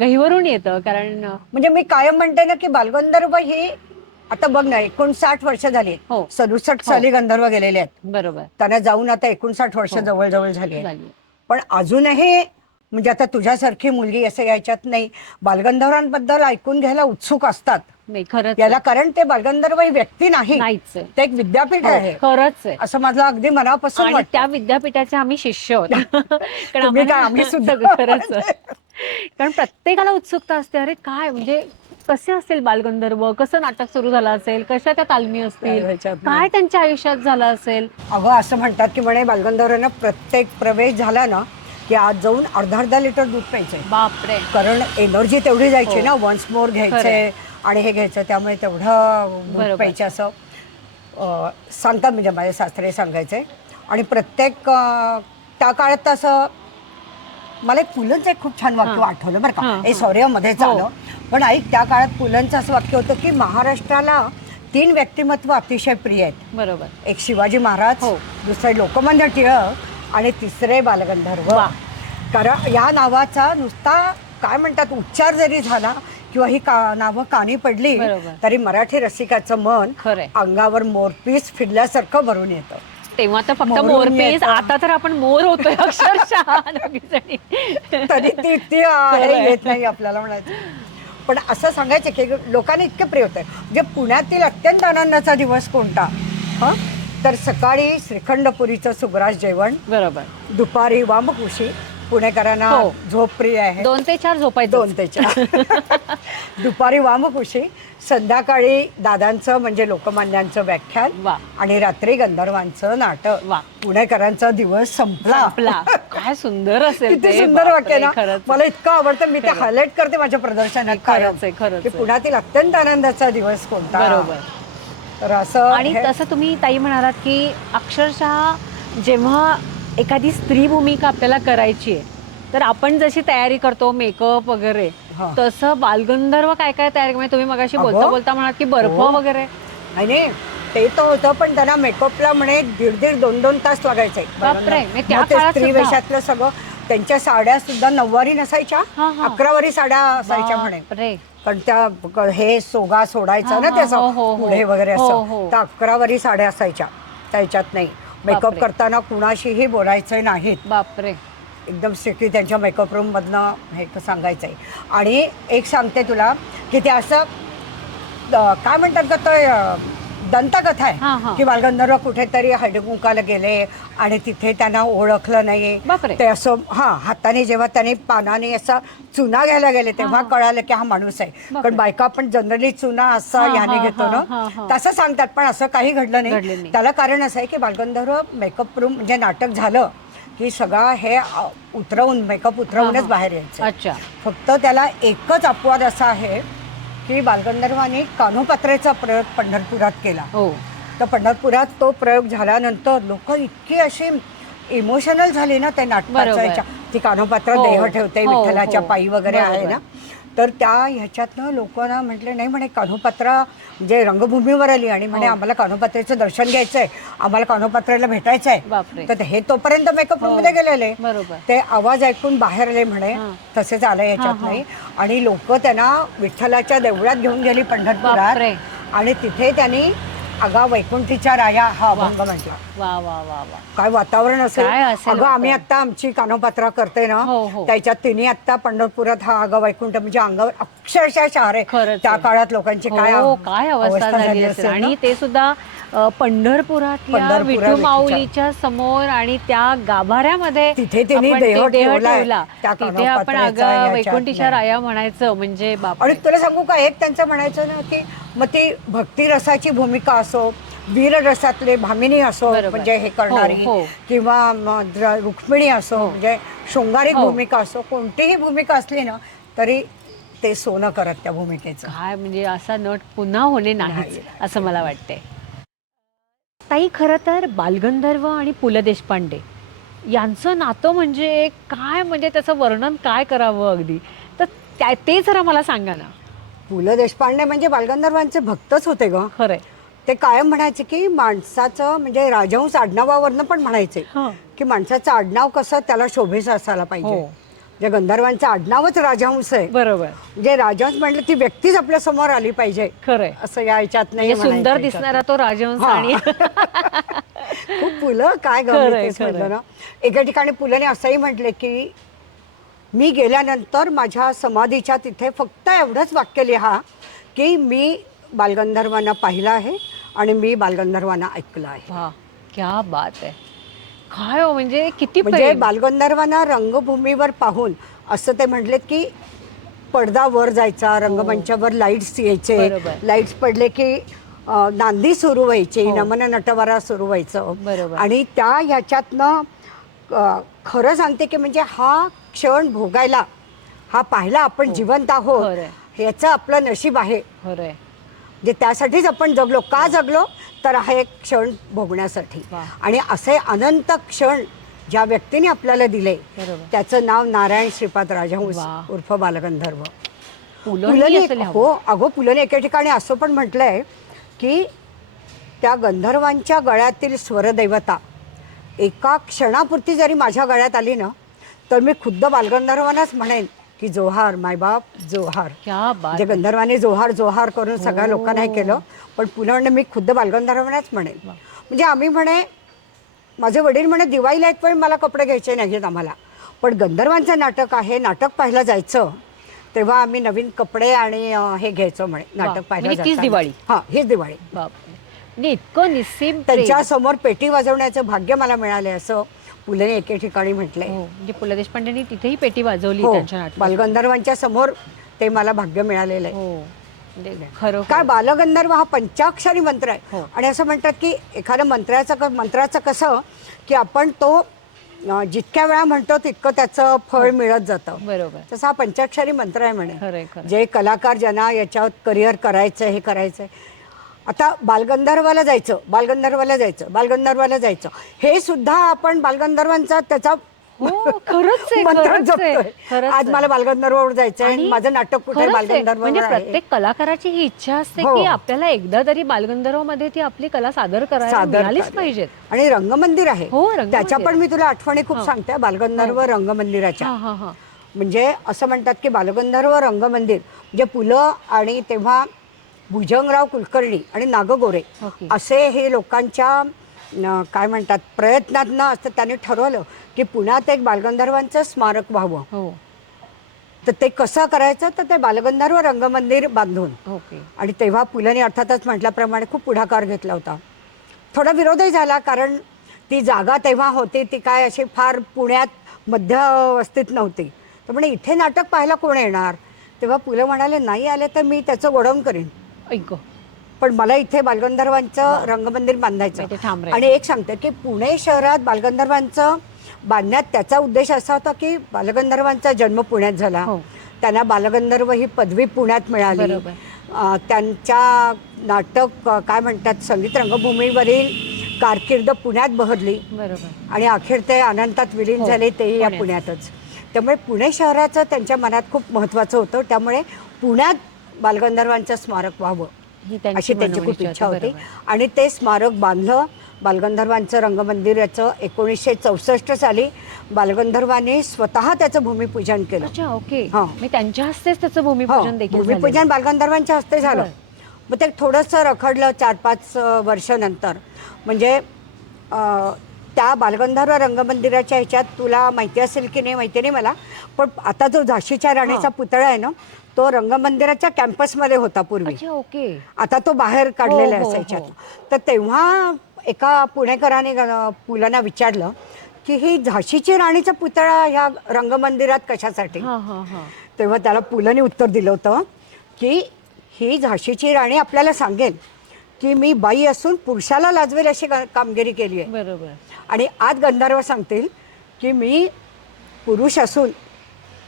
गहिवरून येतं. कारण म्हणजे मी कायम म्हणते ना की बालगंधर्व ही आता बघ ना 59 वर्ष झाली. 67 साली गंधर्व गेलेले आहेत. बरोबर. त्यांना जाऊन आता 59 वर्ष जवळ झाली. पण अजूनही म्हणजे आता तुझ्यासारखी मुलगी असं याच्यात नाही, बालगंधर्वांबद्दल ऐकून घ्यायला उत्सुक असतात. नाही खरंच याला, कारण ते बालगंधर्व ही व्यक्ती नाही, नाहीच आहे. ते एक विद्यापीठ हो, आहे, खरंच आहे. असं माझं अगदी मनापासून आणि वाटतं. त्या विद्यापीठाचे आम्ही शिष्य आहोत. कारण तुम्ही काय, आम्हाला आम्ही सुद्धा सगळं खरंच आहे. कारण प्रत्येकाला उत्सुकता असते, अरे काय म्हणजे कसे असेल बालगंधर्व, कसं नाटक सुरू झालं असेल, कशा त्या तालमी असतील, ह्याच्यात काय त्यांच्या आयुष्यात झालं असेल. अगं असं म्हणतात की म्हणे बालगंधर्वांना प्रत्येक प्रवेश झाला ना की आज जाऊन अर्धा लिटर दूध प्यायचंय, बापरे. कारण एनर्जी तेवढी जायची हो. ना, वन्स मोर घ्यायचे खरंय. आणि हे घ्यायचं, त्यामुळे तेवढं दूध बरोबर. प्यायचं असं सांगतात, म्हणजे माझे सासरे सांगायचे. आणि प्रत्येक त्या काळात तसं मला एक पुलंचं एक खूप छान वाक्य हां. आठवलं बरं का, हां, हे हां. सॉरी मध्येच हो. आलं, पण ऐक, त्या काळात पुलंचं असं वाक्य होतं की महाराष्ट्राला 3 व्यक्तिमत्व अतिशय प्रिय आहेत. बरोबर. एक शिवाजी महाराज, हो. दुसरे लोकमान्य टिळक आणि तिसरे बालगंधर्व. वा. कारण या नावाचा नुसता काय म्हणतात उच्चार जरी झाला किंवा ही नावं कानी पडली बरोबर. तरी मराठी रसिकाचं मन खरंय. अंगावर मोरपीस फिरल्यासारखं भरून येतं. तेव्हा तर फक्त मोरून मोरपीस, येतं. आता तर आपण मोर होतोय अक्षरशः दोघीजणी. तरी ती खरंय. येत नाही आपल्याला म्हणायचं. पण असं सांगायचं की लोकांना इतके प्रिय होतं. म्हणजे पुण्यातील अत्यंत आनंदाचा दिवस कोणता, हं? तर सकाळी श्रीखंडपुरीचं सुग्रास जेवण, बरोबर. दुपारी वामकुशी, पुणेकरांना हो. झोप प्रिय आहे, 2 ते 4 झोपायचं. 2 ते 4 दुपारी वामकुशी, संध्याकाळी दादांचं म्हणजे लोकमान्यांचं व्याख्यान, वा. आणि रात्री गंधर्वांचं नाटक. वा. पुणेकरांचा दिवस संपला. आपला काय सुंदर असेल किती ते. सुंदर वाक्य बापरे, ना, खरंच. मला इतकं आवडतं, मी ते खरंच. हायलाइट करते माझ्या प्रदर्शनात कायम, खरंच आहे, खरंच की आहे. पुण्यातील अत्यंत आनंदाचा दिवस कोणता. बरोबर. तर असं आणि तसं तुम्ही ताई म्हणालात की अक्षरशः जेव्हा एखादी स्त्री भूमिका आपल्याला करायची आहे, तर आपण जशी तयारी करतो मेकअप वगैरे, हा. तसं बालगंधर्व काय काय तयारी, म्हणजे तुम्ही मगाशी बोलता अगं. बोलता म्हणालात की बर्फ हो. वगैरे. नाही ते तर होतं, पण त्यांना मेकअपला म्हणे 1.5-2 तास लागायचे. बापरे, म्हणजे त्या मग ते काळात स्त्री सुद्धा? वेशातलं सगळं, त्यांच्या साड्या सुद्धा 9वारी नसायच्या, हा, हा. 11वारी साड्या असायच्या म्हणे, बापरे. पण त्या हे सोगा सोडायचा हा, ना हा, त्याचं हो, हो, हो. पुढे वगैरे हो, असं, हो. तर 11वारी साड्या असायच्या, त्याच्यात नाही. मेकअप बापरे. करताना कुणाशीही बोलायचं नाहीत, बापरे. एकदम स्ट्रिक्टली त्यांच्या मेकअप रूममधनं हे सांगायचं आहे. आणि एक सांगते तुला की ते असं काय म्हणतात का, तर दंतकथा हा, हा. आहे की बालगंधर्व कुठेतरी हळदीकुंकाला गेले आणि तिथे त्यांना ओळखलं नाही. बापरे. ते असं हाताने जेव्हा त्याने पानाने असा चुना घ्यायला गेले तेव्हा कळालं की हा माणूस आहे. बापरे. कारण बायका आपण जनरली चुना असा हा, याने हा, घेतो हा, ना, हा. तसं सांगतात, पण असं काही घडलं घडलं नाही. नाही. त्याला कारण असं आहे की बालगंधर्व मेकअप रूम म्हणजे नाटक झालं की सगळा हे उतरवून मेकअप उतरवूनच हा. बाहेर यायचं. अच्छा. फक्त त्याला एकच अपवाद असा आहे की बालगंधर्वांनी कान्होपात्रेचा प्रयोग पंढरपुरात केला. हो. तर पंढरपुरात तो प्रयोग झाल्यानंतर लोक इतकी अशी इमोशनल झाली ना, ते बरोबर. नाटकाच्या, ती कान्होपात्र हो. देह ठेवते हो, विठ्ठलाच्या हो. पायी वगैरे आहे बरोबर. ना, तर त्या ह्याच्यातनं लोकांना म्हटलं नाही म्हणे कान्होपात्रा म्हणजे रंगभूमीवर आली आणि म्हणे हो. आम्हाला कान्होपात्रेचं दर्शन घ्यायचंय, आम्हाला कान्होपात्रेला भेटायचं आहे. बापरे. तर हे तोपर्यंत मेकअप रूम मध्ये गेलेले, बरोबर. ते आवाज ऐकून बाहेर आले म्हणे, हां. तसेच आलं हां, याच्यात हां. नाही. आणि लोक त्यांना विठ्ठलाच्या देवळात घेऊन गेली पंढरपुरात, बापरे. आणि तिथे त्यांनी आगा वैकुंठीच्या राया हा अभंग म्हटला. वा वा वा वा. काय वातावरण असेल. काय असेल अगं आम्ही वातावरण. आता आमची कानोपात्रा करते ना, हो, हो. त्याच्यात तिने आता पंढरपुरात हा आगा वैकुंठ म्हणजे अंगावर अक्षरशः शहर खरंच आहे. त्या आहे. काळात लोकांची काय हो, काय अवस्था झाली असेल. ना. आणि ते सुद्धा पंढरपुरातल्या विठू माऊलीच्या समोर आणि त्या गाभाऱ्यामध्ये तिथे त्यांनी आपण ते देह ठेवला. ठेवला. त्या तिथे आपण कानोपात्र्याचा अगं याच्यात वैकुंठीच्या नाही. राया म्हणायचं म्हणजे आणि बापरे. तुला सांगू का, एक त्यांचं म्हणायचं ना की मग ती भक्तिरसाची भूमिका असो, वीररसातले भामिनी असो बरोबर. म्हणजे हे करणारी, हो, हो. किंवा रुक्मिणी असो हो. म्हणजे शृंगारिक हो. भूमिका असो, कोणतीही भूमिका असली ना तरी ते सोनं करत त्या भूमिकेचं. काय म्हणजे असा नट पुन्हा होणे नाहीच नाही. असं मला वाटतंय. ताई, खरं तर बालगंधर्व आणि पु ल देशपांडे यांचं नातं म्हणजे काय, म्हणजे त्याचं वर्णन काय करावं अगदी, तर ते जरा मला सांगा ना. पु ल देशपांडे म्हणजे बालगंधर्वांचे भक्तच होते ग. खरंय. ते कायम म्हणायचे की माणसाचं म्हणजे राजहंस आडनावावरनं पण म्हणायचे हं. की माणसाचं आडनाव कसं त्याला शोभेचं असायला पाहिजे. हो. म्हणजे गंधर्वांचं आडनावच राजहंस आहे. बरोबर. म्हणजे राजहंस म्हटलं ती व्यक्तीच आपल्या समोर आली पाहिजे, खरंय. असं या ह्याच्यात नाही. म्हणजे सुंदर म्हणायचं दिसणारा तो राजहंस. हा. आणि खूप पुलं काय खरंय, गमतीच खरंय. म्हटलं ना. एका ठिकाणी पुलंने असंही म्हटले की मी गेल्यानंतर माझ्या समाधीच्या तिथे फक्त एवढंच वाक्य लिहा की मी बालगंधर्वांना पाहिलं आहे आणि मी बालगंधर्वांना ऐकलं आहे. वा, क्या बात आहे. काय हो, म्हणजे किती म्हणजे प्रेम. बालगंधर्वांना रंगभूमीवर पाहून असं ते म्हटलेत की पडदा वर जायचा, रंगमंचावर लाईट्स यायचे, बरोबर. लाईट्स पडले की नांदी सुरू व्हायची, हो. नमन नटवरा सुरू व्हायचं. बरोबर. आणि त्या ह्याच्यातनं खरं सांगते की म्हणजे हा क्षण भोगायला, हा पाहायला आपण जिवंत आहोत, खरंय. ह्याचं आपलं नशीब आहे. खरंय. म्हणजे त्यासाठीच आपण जगलो. का जगलो? तर हा एक क्षण भोगण्यासाठी. वा. आणि असे अनंत क्षण ज्या व्यक्तीने आपल्याला दिले, बरोबर. त्याचं नाव नारायण श्रीपाद राजहंस वा. उर्फ बालगंधर्व. पुलंनी असेल ह्यावं. हो, अगो पुलंनी एके ठिकाणी असं पण म्हटलंय की त्या गंधर्वांच्या गळ्यातील स्वरदैवता एका क्षणापुरती जरी माझ्या गळ्यात आली ना, तर मी खुद्द बालगंधर्वांनाच म्हणेन की जोहार मायबाप जोहार. क्या बात म्हणजे आहे. गंधर्वाने जोहार जोहार करून सगळ्या हो. लोकांना हे केलं, पण पुन्हा मी खुद्द बालगंधर्वांनाच म्हणेन. म्हणजे आम्ही म्हणे, माझे वडील म्हणे दिवाळीला एक वेळ मला कपडे घ्यायचे नाहीत आम्हाला, पण गंधर्वांचं नाटक आहे, नाटक पाहायला जायचं, तेव्हा आम्ही नवीन कपडे आणि हे घ्यायचो म्हणे नाटक पाहायला म्हणजे तीच जाताना. दिवाळी? हां, हीच दिवाळी. बापरे. म्हणजे इतकं निस्सीम प्रेम. त्यांच्या समोर पेटी वाजवण्याचं भाग्य मला मिळाले असं पुलंनी एके ठिकाणी म्हटलंय. हो, म्हणजे पु ल देशपांडेंनी तिथेही पेटी वाजवली हो, त्यांच्या नाटकात. बालगंधर्वांच्या समोर ते मला भाग्य मिळालेलं आहे. हो, म्हणजे खरं काय बालगंधर्व हा पंचाक्षरी मंत्र आहे. हो. आणि असं म्हणतात की एखाद्या मंत्राचं कसं की आपण तो जितक्या वेळा म्हणतो तितकं त्याचं फळ मिळत जातं. बरोबर. तसा हा पंचाक्षरी मंत्र आहे म्हणे. खरंय, खरंय. जे कलाकार ज्यांना याच्यावर करिअर करायचं, हे करायचं, आता बालगंधर्वाला जायचं, बालगंधर्वाला जायचं, बालगंधर्वाला जायचं, हे सुद्धा आपण बालगंधर्वांचा त्याचा हो, खरंच आहे, मंत्र खरंच आहे, जपतोय. खरंच आज आहे. मला बालगंधर्वावर जायचं आहे, आणि माझं नाटक कुठे खरंच आहे. म्हणजे बालगंधर्वावर आहे. प्रत्येक कलाकाराची ही इच्छा असते हो. की आपल्याला एकदा तरी बालगंधर्वमध्ये ती आपली कला सादर करायला सादर मिळालीच कार्य. पाहिजेत. आणि रंगमंदिर आहे, हो, रंगमंदिर. त्याच्या पण मी तुला आठवणी खूप हो. सांगते बालगंधर्व रंगमंदिराच्या. हा हा हा. म्हणजे असं म्हणतात की बालगंधर्व रंगमंदिर म्हणजे पुलं आणि तेव्हा भुजंगराव कुलकर्णी आणि नागगोरे ओके. असे हे लोकांच्या काय म्हणतात प्रयत्नातनं असं त्यांनी ठरवलं की पुण्यात एक बालगंधर्वांचं स्मारक व्हावं. हो. तर ते कसं करायचं, तर ते बालगंधर्व रंगमंदिर बांधून. ओके. आणि तेव्हा पुलंनी अर्थातच म्हटल्याप्रमाणे खूप पुढाकार घेतला होता. थोडा विरोधही झाला, कारण ती जागा तेव्हा होती ती काय अशी फार पुण्यात मध्यवस्थित नव्हती. तर म्हणे इथे नाटक पाहायला कोण येणार. तेव्हा पुलं म्हणाले नाही आले तर मी त्याचं गोडवून करीन, ऐक. पण मला इथे बालगंधर्वांचं रंगमंदिर बांधायचं. इथे ठाम राहील. आणि एक सांगते की पुणे शहरात बालगंधर्वांचं बांधण्यात त्याचा उद्देश असा होता की बालगंधर्वांचा जन्म पुण्यात झाला, हो. त्यांना बालगंधर्व ही पदवी पुण्यात मिळाली, बरोबर. त्यांच्या नाटक काय म्हणतात संगीत रंगभूमीवरील कारकीर्द पुण्यात बहरली बरोबर. आणि अखेर ते अनंतात विलीन हो, झाले तेही या पुण्यात. पुण्यातच. त्यामुळे पुणे शहराचं त्यांच्या मनात खूप महत्त्वाचं होतं. त्यामुळे पुण्यात बालगंधर्वांचं स्मारक व्हावं ही त्यांची अशी त्यांची खूप मनोवणी इच्छा होती. बरोबर. आणि ते स्मारक बांधलं बालगंधर्वांचं रंगमंदिराचं. 1964 साली बालगंधर्वांनी स्वतः त्याचं भूमिपूजन केलं. अच्छा, ओके. हा. मी त्यांच्या हस्तेच त्याचं हो, भूमिपूजन देखील झालेलं. भूमिपूजन बालगंधर्वांच्या हस्ते झालं. बरं. मग ते थोडंसं रखडलं 4-5 वर्षानंतर. म्हणजे त्या बालगंधर्व रंगमंदिराच्या ह्याच्यात तुला माहिती असेल की नाही माहिती नाही मला, पण आता जो झाशीच्या राणीचा पुतळा आहे ना, तो रंगमंदिराच्या कॅम्पसमध्ये होता पूर्वी. अच्छा, ओके. आता तो बाहेर काढलेला आहे हो, हो, ह्याच्यात. हो. तर तेव्हा एका पुणेकराने पुलांना विचारलं की ही झाशीची राणीचा पुतळा ह्या रंगमंदिरात कशासाठी. हा हा हा. तेव्हा त्याला पुलांनी उत्तर दिलं होतं की ही झाशीची राणी आपल्याला सांगेल की मी बाई असून पुरुषाला लाजवेल अशी कामगिरी केली आहे. बरोबर. आणि आज गंधर्व सांगतील की मी पुरुष असून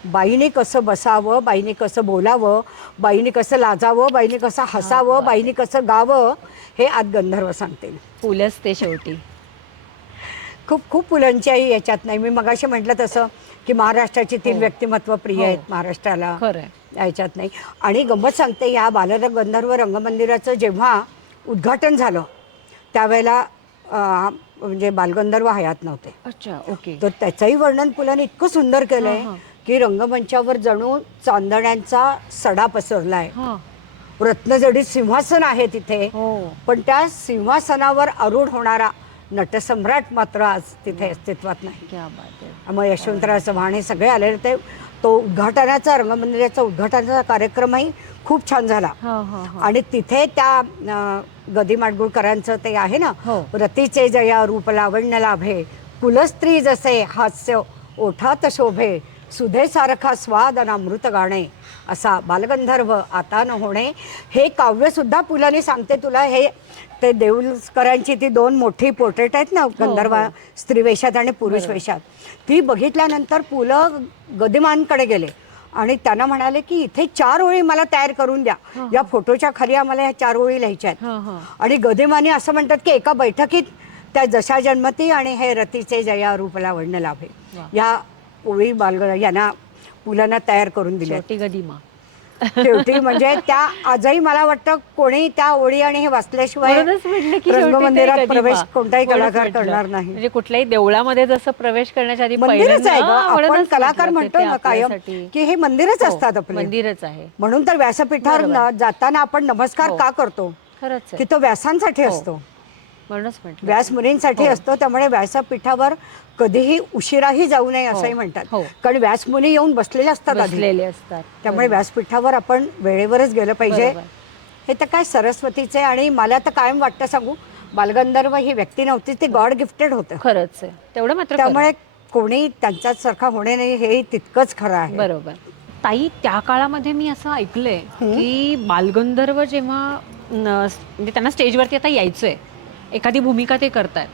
बाईने कसं बसावं, बाईने कसं बोलावं, बाईने कसं लाजावं, बाईने कसं हसावं, बाईने कसं गावं, हे आज गंधर्व सांगतील. पुलंच ते शेवटी. खूप खूप पुलांच्याही याच्यात नाही. मी मगाशी म्हटलं तसं की महाराष्ट्राची 3 व्यक्तिमत्व प्रिय आहेत महाराष्ट्राला, खरंय. याच्यात नाही. आणि गंमत सांगते, या बालगंधर्व रंगमंदिराचं जेव्हा उद्घाटन झालं त्यावेळेला म्हणजे बालगंधर्व हयात नव्हते. अच्छा, ओके. तर त्याचंही वर्णन पुलाने इतकं सुंदर केलंय हा, हा. की रंगमंचावर जणू चांदण्यांचा सडा पसरलाय. हा. रत्नजडित सिंहासन आहे तिथे, हो. पण त्या सिंहासनावर आरूढ होणारा नटसम्राट मात्र आज तिथे अस्तित्वात नाही. क्या बात आहे. मग यशवंतराव चव्हाण हे सगळे आलेले ते तो उद्घाटनाचा रंगमंदिराचा उद्घाटनाचा कार्यक्रमही खूप छान झाला. आणि तिथे त्या गदी माडगुळकरांचं ते आहे ना, हो. रतीचे जया रूप लावण्य लाभे, कुलस्त्री जसे हास्य ओठात शोभे, सुधेसारखा स्वाद आणि अमृत गाणे, असा बालगंधर्व आता न होणे. हे काव्यसुद्धा पुलाने सांगते तुला. हे ते देऊळकरांची ती 2 मोठी पोर्ट्रेट आहेत ना, गंधर्व स्त्री वेशात आणि पुरुष वेशात, ती बघितल्यानंतर पु ल गदिमांकडे गेले आणि त्यांना म्हणाले की इथे 4 ओळी मला तयार करून द्या, या फोटोच्या खाली आम्हाला ह्या 4 ओळी लिहायच्या आहेत. आणि गदिमांनी असं म्हणतात की एका बैठकीत त्या जशा जन्मती आणि हे रतीचे जया रूप लावण्य लाभे या ओळी यांना पुलांना तयार करून दिल्या. गदिमा शेवटी म्हणजे त्या आजही मला वाटतं कोणी त्या ओळी आणि हे वाचल्याशिवाय रंगमंदिरात प्रवेश कोणताही कलाकार करणार नाही. म्हणजे कुठल्याही देवळामध्ये जसं प्रवेश करण्याच्या आधी मंदिरच आहे ग. आपण कलाकार म्हणतो ना कायम की हे मंदिरच असतात आपले. मंदिरच आहे. म्हणून तर व्यासपीठावर जाताना आपण नमस्कार का करतो? खरंच की तो व्यासांसाठी असतो, म्हणूनच म्हटलं व्यास मुनींसाठी असतो. त्यामुळे व्यासपीठावर कधीही उशिराही जाऊ नये असंही म्हणतात. कारण व्यासमुनी येऊन बसलेले असतात आधी. त्यामुळे व्यासपीठावर आपण वेळेवरच गेलं पाहिजे. हे तर काय सरस्वतीचे. आणि मला तर कायम वाटतं सांगू, बालगंधर्व ही व्यक्ती नव्हती, ती गॉड गिफ्टेड होतं. खरंच आहे, तेवढं मात्र. त्यामुळे कोणी त्यांच्यासारखा होणे नाही हे तितकंच खरं आहे. बरोबर. ताई, त्या काळामध्ये मी असं ऐकलंय की बालगंधर्व जेव्हा म्हणजे त्यांना स्टेजवरती आता यायचंय, एखादी भूमिका ते करतायत,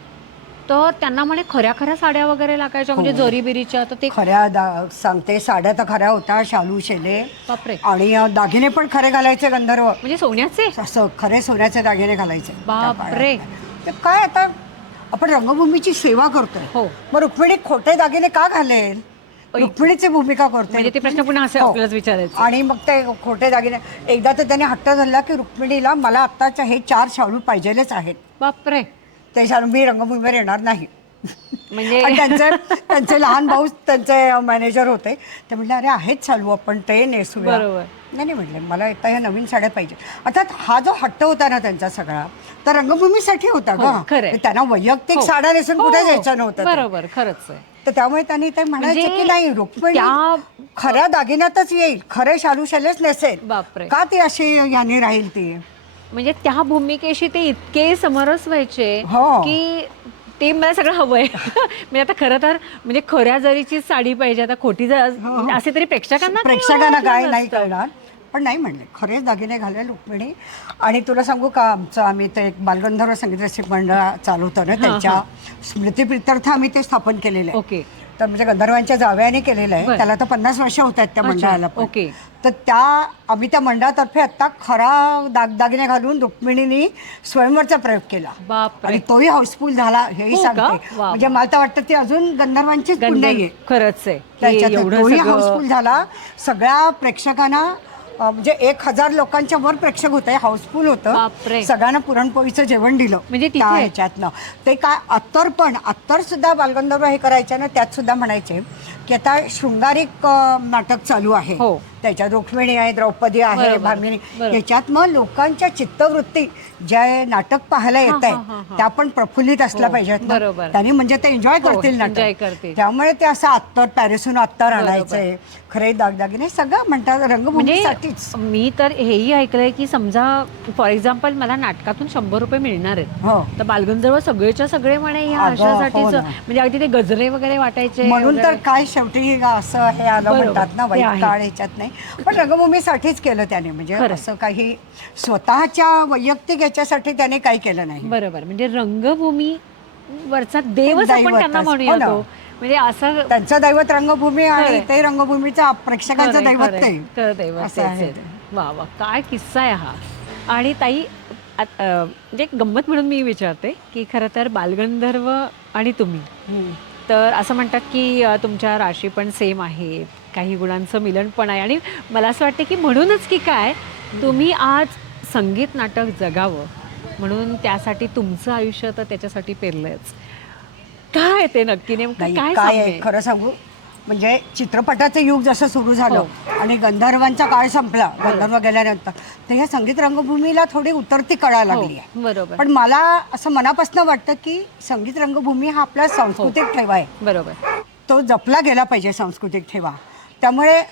तर त्यांना म्हणे खऱ्या साड्या वगैरे लागायच्या, म्हणजे जरी बिरीच्या. तर ते खऱ्या सांगते, साड्या तर खऱ्या होत्या, शालू शेले. बापरे. आणि दागिने पण खरे घालायचे गंधर्व, म्हणजे सोन्याचे. असं खरे सोन्याचे दागिने घालायचे. बापरे. ते काय, आता आपण रंगभूमीची सेवा करतोय, मग रुक्मिणी खोटे दागिने का घालेल? रुक्मिणीची भूमिका करते म्हणजे ते प्रश्न पुन्हा असं आपल्यालाच विचारायचं. आणि मग ते खोटे दागिने. एकदा तर त्याने हट्ट धरला की रुक्मिणीला मला आत्ताच्या हे 4 शालू पाहिजेलेच आहेत. बापरे. ते शालू मी रंगभूमीवर येणार नाही. म्हणजे त्यांचे लहान भाऊ त्यांचे मॅनेजर होते, ते म्हटले अरे आहेत शालू, आपण ते नेसूया. नाही म्हटले, मला आता ह्या नवीन साड्या पाहिजे. अर्थात हा जो हट्ट होता ना त्यांचा सगळा, तर रंगभूमीसाठी होता का, त्यांना वैयक्तिक साड्या नेसून कुठे जायचं नव्हतं. बरोबर, खरंच आहे. तर त्यामुळे त्यांनी ते म्हणायचे की नाही, रुक्मिणी खऱ्या दागिन्यातच येईल, खरे शालू शेलेच नेसेल. बापरे. का ती अशी ह्यानी राहील ती? म्हणजे त्या भूमिकेशी ते इतके समरस व्हायचे की ते मला सगळं हवंय. म्हणजे आता खरं तर म्हणजे खऱ्या जरीची साडी पाहिजे, आता खोटी असे तरी प्रेक्षकांना काय नाही कळणार. पण नाही म्हणले, खरेच दागिने घालेल रुक्मिणी. आणि तुला सांगू का, आम्ही ते एक बालगंधर्व संगीत रसिक मंडळ चालवतो ना, त्यांच्या स्मृतीप्रित्यर्थ आम्ही ते स्थापन केलेलं आहे. ओके. तर म्हणजे गंधर्वांच्या जावयाने केलेलं आहे. त्याला तर 50 वर्ष होत आहेत त्या मंडळाला. ओके. तर आम्ही त्या मंडळातर्फे आता खरा दागिने घालून रुक्मिणीनी स्वयंवरचा प्रयोग केला. आणि तोही हाऊसफुल झाला, हेही सांगते. म्हणजे मला तर वाटतं ती अजून गंधर्वांचीच पुण्य आहे. खरंच आहे. तोही हाऊसफुल झाला. सगळ्या प्रेक्षकांना म्हणजे 1000 लोकांच्या वर प्रेक्षक होते, हाऊसफुल होतं. सगळ्यांना पुरणपोळीचं जेवण दिलं म्हणजे ह्याच्यातनं. ते काय अत्तर सुद्धा बालगंधर्व हे करायचे ना, त्यात सुद्धा म्हणायचे की आता शृंगारिक नाटक चालू आहे, त्याच्यात रुक्मिणी आहे, द्रौपदी आहे, भामिनी. याच्यात मग लोकांच्या चित्तवृत्ती ज्या नाटक पाहायला येत आहेत त्या पण प्रफुल्लित असल्या पाहिजेत, त्यांनी म्हणजे ते एन्जॉय करतील नाटक. त्यामुळे ते असं अत्तर, पॅरिसहून अत्तर आणायचंय, खरे दागदागिने सगळं म्हणतात रंगभूमीसाठीच. मी तर हेही ऐकलंय की समजा फॉर एक्झाम्पल मला नाटकातून 100 रुपये मिळणार आहेत, तर बालगंधर्व सगळेच्या सगळे म्हणे ह्या अशासाठीच, म्हणजे अगदी ते गजरे वगैरे वाटायचे. म्हणून तर काय शेवटी असं हे आलं म्हणतात ना, वाईट काळ ह्याच्यात नाही, पण रंगभूमीसाठीच केलं त्याने. म्हणजे असं काही स्वतःच्या वैयक्तिक याच्यासाठी त्याने काही केलं नाही. बरोबर. म्हणजे रंगभूमी वरचा देवच आपण त्यांना म्हणूया. म्हणजे असं त्यांचं दैवत रंगभूमी आणि ते रंगभूमीचं प्रेक्षकांचं दैवत ते. वा वा, काय किस्सा आहे हा. आणि ताई, म्हणजे गंमत म्हणून मी विचारते की खरं तर बालगंधर्व आणि तुम्ही तर असं म्हणतात की तुमच्या राशी पण सेम आहेत, काही गुणांचं मिलन पण आहे. आणि मला असं वाटतं की म्हणूनच की काय तुम्ही आज संगीत नाटक जगावं म्हणून त्यासाठी तुमचं आयुष्य तर त्याच्यासाठी पेरलंच. काय ते नक्की नेमकं काय आहे? खरं सांगू म्हणजे चित्रपटाचं युग जसं सुरू झालं आणि गंधर्वांचा काळ संपला, गंधर्व गेल्यानंतर, तर ह्या संगीत रंगभूमीला थोडी उतरती कळायला लागली आहे. बरोबर. पण मला असं मनापासून वाटतं की संगीत रंगभूमी हा आपला सांस्कृतिक ठेवा आहे. बरोबर. तो जपला गेला पाहिजे, सांस्कृतिक ठेवा. त्यामुळे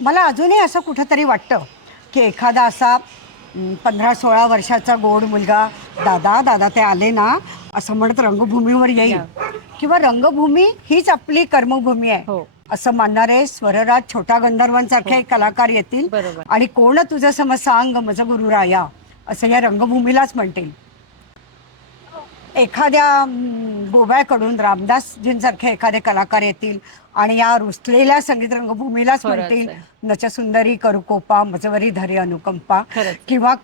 मला अजूनही असं कुठंतरी वाटतं की एखादा असा 15-16 वर्षाचा गोड मुलगा दादा दादा ते आले ना असं म्हणत रंगभूमीवर येईल किंवा रंगभूमी हीच आपली कर्मभूमी आहे हो. असं मानणारे स्वरराज छोटा गंधर्वांसारखे कलाकार येतील बरोबर. आणि कोण तुझं सम सांग मज गुरु राया असं या रंगभूमीलाच म्हणतील. एखाद्या गोव्याकडून रामदासजींसारखे एखादे कलाकार येतील आणि या रुसलेल्या संगीत रंगभूमीलाच खरंच म्हणतील आहे. नचसुंदरी करुकोपा मजवरी धरी अनुकंपा खरंच. किंवा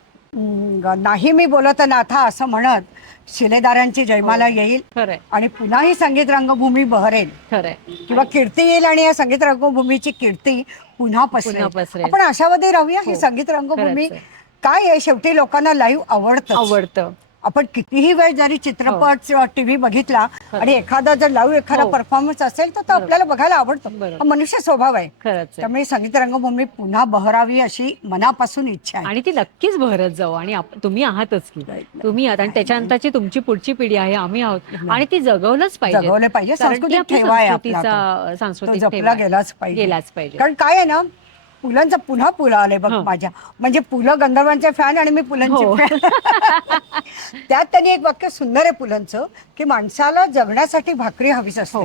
नाही मी बोलत नाथा असं म्हणत शिलेदारांची जयमाला येईल खरंय आणि पुन्हा ही संगीत रंगभूमी बहरेल खरंय. किंवा कीर्ती येईल आणि या संगीत रंगभूमीची कीर्ती पुन्हा पसरेल. पसरेल. आपण आशावादी राहूया. ही हो. संगीत रंगभूमी खरंच आहे. काय आहे शेवटी लोकांना लाईव्ह आवडतं. आपण कितीही वेळ जरी चित्रपट टीव्ही बघितला आणि एखादा जर लाईव्ह एखादा हो. परफॉर्मन्स असेल तर तो आपल्याला बघायला आवडतो. बरोबर. हा मनुष्य स्वभाव आहे. खरंच आहे. त्यामुळे संगीत रंगभूमी पुन्हा बहरावी अशी मनापासून इच्छा आहे. आणि ती नक्कीच बहरत जाऊ आणि तुम्ही आहातच की तुम्ही आहात आणि त्याच्यानंतरची तुमची पुढची पिढी आहे आम्ही आहोत आणि ती जगवलंच पाहिजे. जगवले पाहिजे. कारण ती सांस्कृतिक आपली ठेवा आहे आपला संस्कृतीचा तो सांस्कृतिक जपला ठेवा आहे. गेलाच पाहिजे. गेलाच पाहिजे. कारण काय आहे ना पुलंचं पुन्हा पुलं आले बघ हं. माझ्या म्हणजे पुलं गंधर्वांचे फॅन आणि मी पुलंचे हो. फॅन. त्यात त्यांनी एक वाक्य सुंदर आहे पुलंचं की माणसाला जगण्यासाठी भाकरी हवीच असते. हो.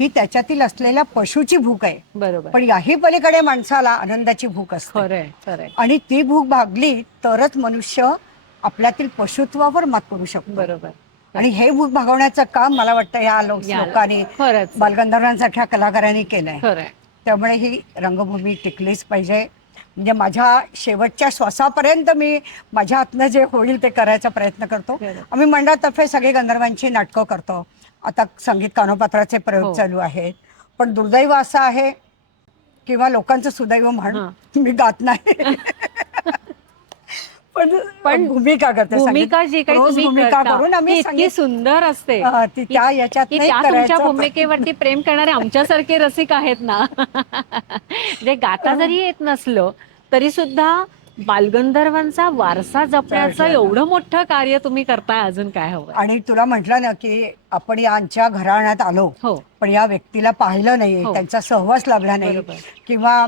ही त्याच्यातील असलेल्या पशुची भूक आहे. बरोबर. पण याही पलीकडे माणसाला आनंदाची भूक असते खरंय खरंय. आणि ती भूक भागली तरच मनुष्य आपल्यातील पशुत्वावर मात करू शकतो. बरोबर. आणि हे भूक भागवण्याचं काम मला वाटतं या लोकांनी खरंच बालगंधर्वांसारख्या कलाकारांनी केलंय. खरंय. त्यामुळे ही रंगभूमी टिकलीच पाहिजे. म्हणजे माझ्या शेवटच्या श्वासापर्यंत मी माझ्या हातनं जे होईल ते करायचा प्रयत्न करतो. बरं. आम्ही मंडळातर्फे सगळे गंधर्वांची नाटकं करतो. आता संगीत कानोपात्राचे प्रयोग हो. चालू आहेत. पण दुर्दैव असं आहे किंवा लोकांचं सुदैव म्हण मी गात नाही. पण भूमिका करते. भूमिका जी काही रोज तुम्ही भूमिका करता, करून ती आम्ही इतकी संगीत सुंदर असते ती त्या याच्यात की नाही त्या तुमच्या करायचं. भूमिकेवरती प्रेम करणारे आमच्यासारखे रसिक आहेत ना. जे गाता जरी येत नसलं तरी सुद्धा बालगंधर्वांचा वारसा जपण्याचं एवढं मोठं कार्य तुम्ही करताय. अजून काय हवं. आणि तुला म्हटलं ना की आपण यांच्या घराण्यात आलो हो. पण या व्यक्तीला पाहिलं नाही हो. त्यांचा सहवास लाभला नाही बरोबर. किंवा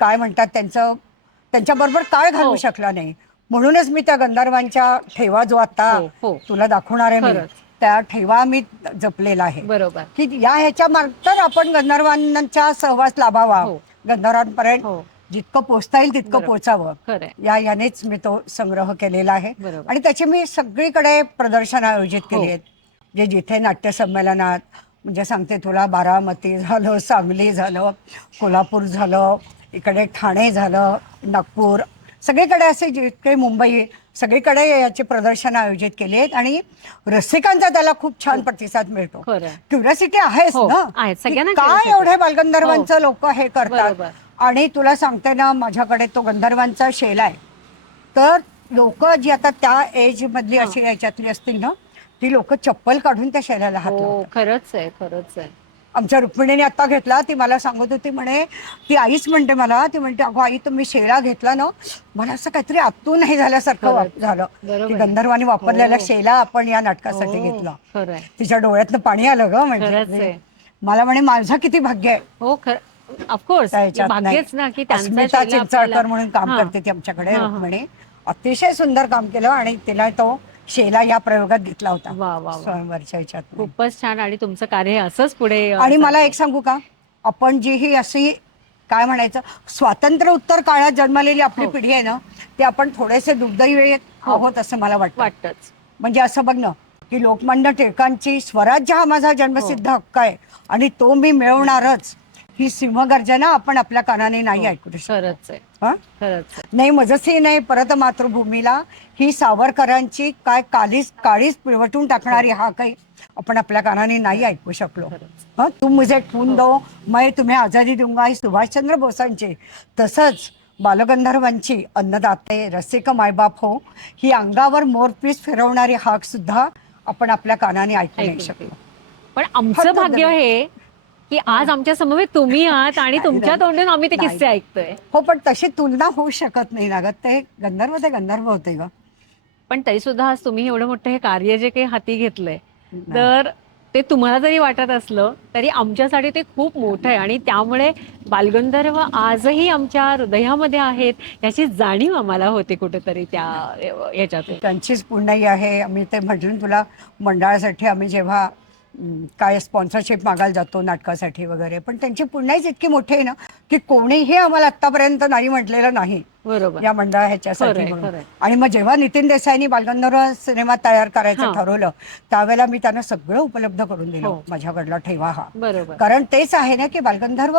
काय म्हणतात त्यांच्याबरोबर काळ घालवू हो. शकला नाही. म्हणूनच मी त्या गंधर्वांच्या ठेवा जो आता हो, हो. तुला दाखवणार आहे मी खरंच. त्या ठेवा मी जपलेला आहे बरोबर. की या ह्याच्या मार्फत आपण गंधर्वांचा सहवास लाभावा. हो. गंधर्वांपर्यंत हो. जितकं पोचता येईल तितकं बरोबर. पोचावं खरंय. यानेच मी तो संग्रह केलेला आहे. बरोबर. आणि त्याची मी सगळीकडे प्रदर्शन आयोजित हो. केली आहेत. जे जिथे नाट्य संमेलनात म्हणजे सांगते तुला बारामती झालं, सांगली झालं, कोल्हापूर झालं, इकडे ठाणे झालं, नागपूर सगळीकडे असे जितके मुंबई सगळीकडे याची प्रदर्शन आयोजित केली आहेत आणि रसिकांचा त्याला खूप छान प्रतिसाद मिळतो. खरंय. क्युरियोसिटी आहेच हो, ना आहे. की सगळ्यांना काय curiosity. एवढे बालगंधर्वांचं लोक हे करतात. बरोबर. आणि तुला सांगते ना माझ्याकडे तो गंधर्वांचा शेला आहे. तर लोक जी आता त्या एज मधली अशी याच्यातली असतील ना ती लोक चप्पल काढून त्या शेल्याला हात हो. लावतात. खरंच आहे खरंच आहे. आमच्या रुक्मिणीने आता घेतला. ती मला सांगत होती म्हणे ती आईच म्हणते मला ती म्हणते अगो आई तुम्ही शेळा घेतला ना मला असं काहीतरी आतून नाही झाल्यासारखं झालं बरोबर. की गंधर्वांनी वापरलेला हो. शेला आपण या नाटकासाठी हो. घेतला. खरंय. तिच्या डोळ्यातनं पाणी आलं ग. खरंच म्हणजे आहे. मला म्हणे माझं किती भाग्य आहे. हो ऑफकोर्स त्या ह्याच्यात नाही. भाग्यच ना की त्यांचा अस्मिता शेला चिंचाळकर आपल्याला- म्हणून काम हां. करते ती आमच्याकडे हां, हां. रुक्मिणी. अतिशय सुंदर काम केलं आणि तिला तो शेला या प्रयोगात घेतला होता वा वा वा. स्वयंवरच्या ह्याच्यात. खूपच छान. आणि तुमचं कार्य असंच पुढे आणि मला एक सांगू का आपण जी ही अशी काय म्हणायचं स्वातंत्र्य उत्तर काळात जन्मलेली आपली पिढी आहे ना ती आपण थोडेसे दुर्दैवी आहोत असं मला वाटतच. म्हणजे असं बघ ना की लोकमान्य टिळकांची स्वराज्य हा माझा जन्मसिद्ध हक्क आहे आणि तो मी मिळवणारच ही सिंहगर्जना आपण आपल्या कानाने नाही ऐकू शकतो. खरंच आहे हं? खरंच आहे. नाही मजसी नाही परत मातृभूमीला ही सावरकरांची काय काळीच पिळवटून टाकणारी हा काही आपण आपल्या कानाने नाही ऐकू शकलो. हं तू मुझे खून दो मैं तुम्हें आझादी दूंगा ही सुभाषचंद्र बोसांची. तसंच बालगंधर्वांची अन्नदाते रसिक मायबाप हो ही अंगावर मोरपीस फिरवणारी हाक सुद्धा आपण आपल्या कानाने ऐकू नाही शकलो. पण आमचं भाग्य हे की आज आमच्या समवेत तुम्ही आहात आणि तुमच्या तोंडून आम्ही ते किस्से ऐकतोय. हो पण तशी तुलना होऊ शकत नाही लागत. ते गंधर्व होते ग. पण तरी सुद्धा आज तुम्ही एवढं मोठं हे कार्य जे काही हाती घेतलंय तर ते तुम्हाला जरी वाटत असलं तरी आमच्यासाठी ते खूप मोठं आहे आणि त्यामुळे बालगंधर्व आजही आमच्या हृदयामध्ये आहेत याची जाणीव आम्हाला होते कुठेतरी त्या याच्यातून. त्यांचीच पुण्याई आहे. आम्ही ते म्हटलं ना तुला, मंडळासाठी आम्ही जेव्हा काय स्पॉन्सरशिप मागायला जातो नाटकासाठी वगैरे, पण त्यांची पुण्याईच इतकी मोठी आहे ना की कोणीही आम्हाला आतापर्यंत नाही म्हटलेलं नाही बरोबर. या मंडळा ह्याच्यासाठी खरंय, म्हणून. खरंय. आणि मग जेव्हा नितीन देसाईंनी बालगंधर्व सिनेमा तयार करायचं हां. ठरवलं त्यावेळेला मी त्यांना सगळं उपलब्ध करून दिलं. हो. माझ्याकडला ठेवा हा. बरोबर. कारण तेच आहे ना की बालगंधर्व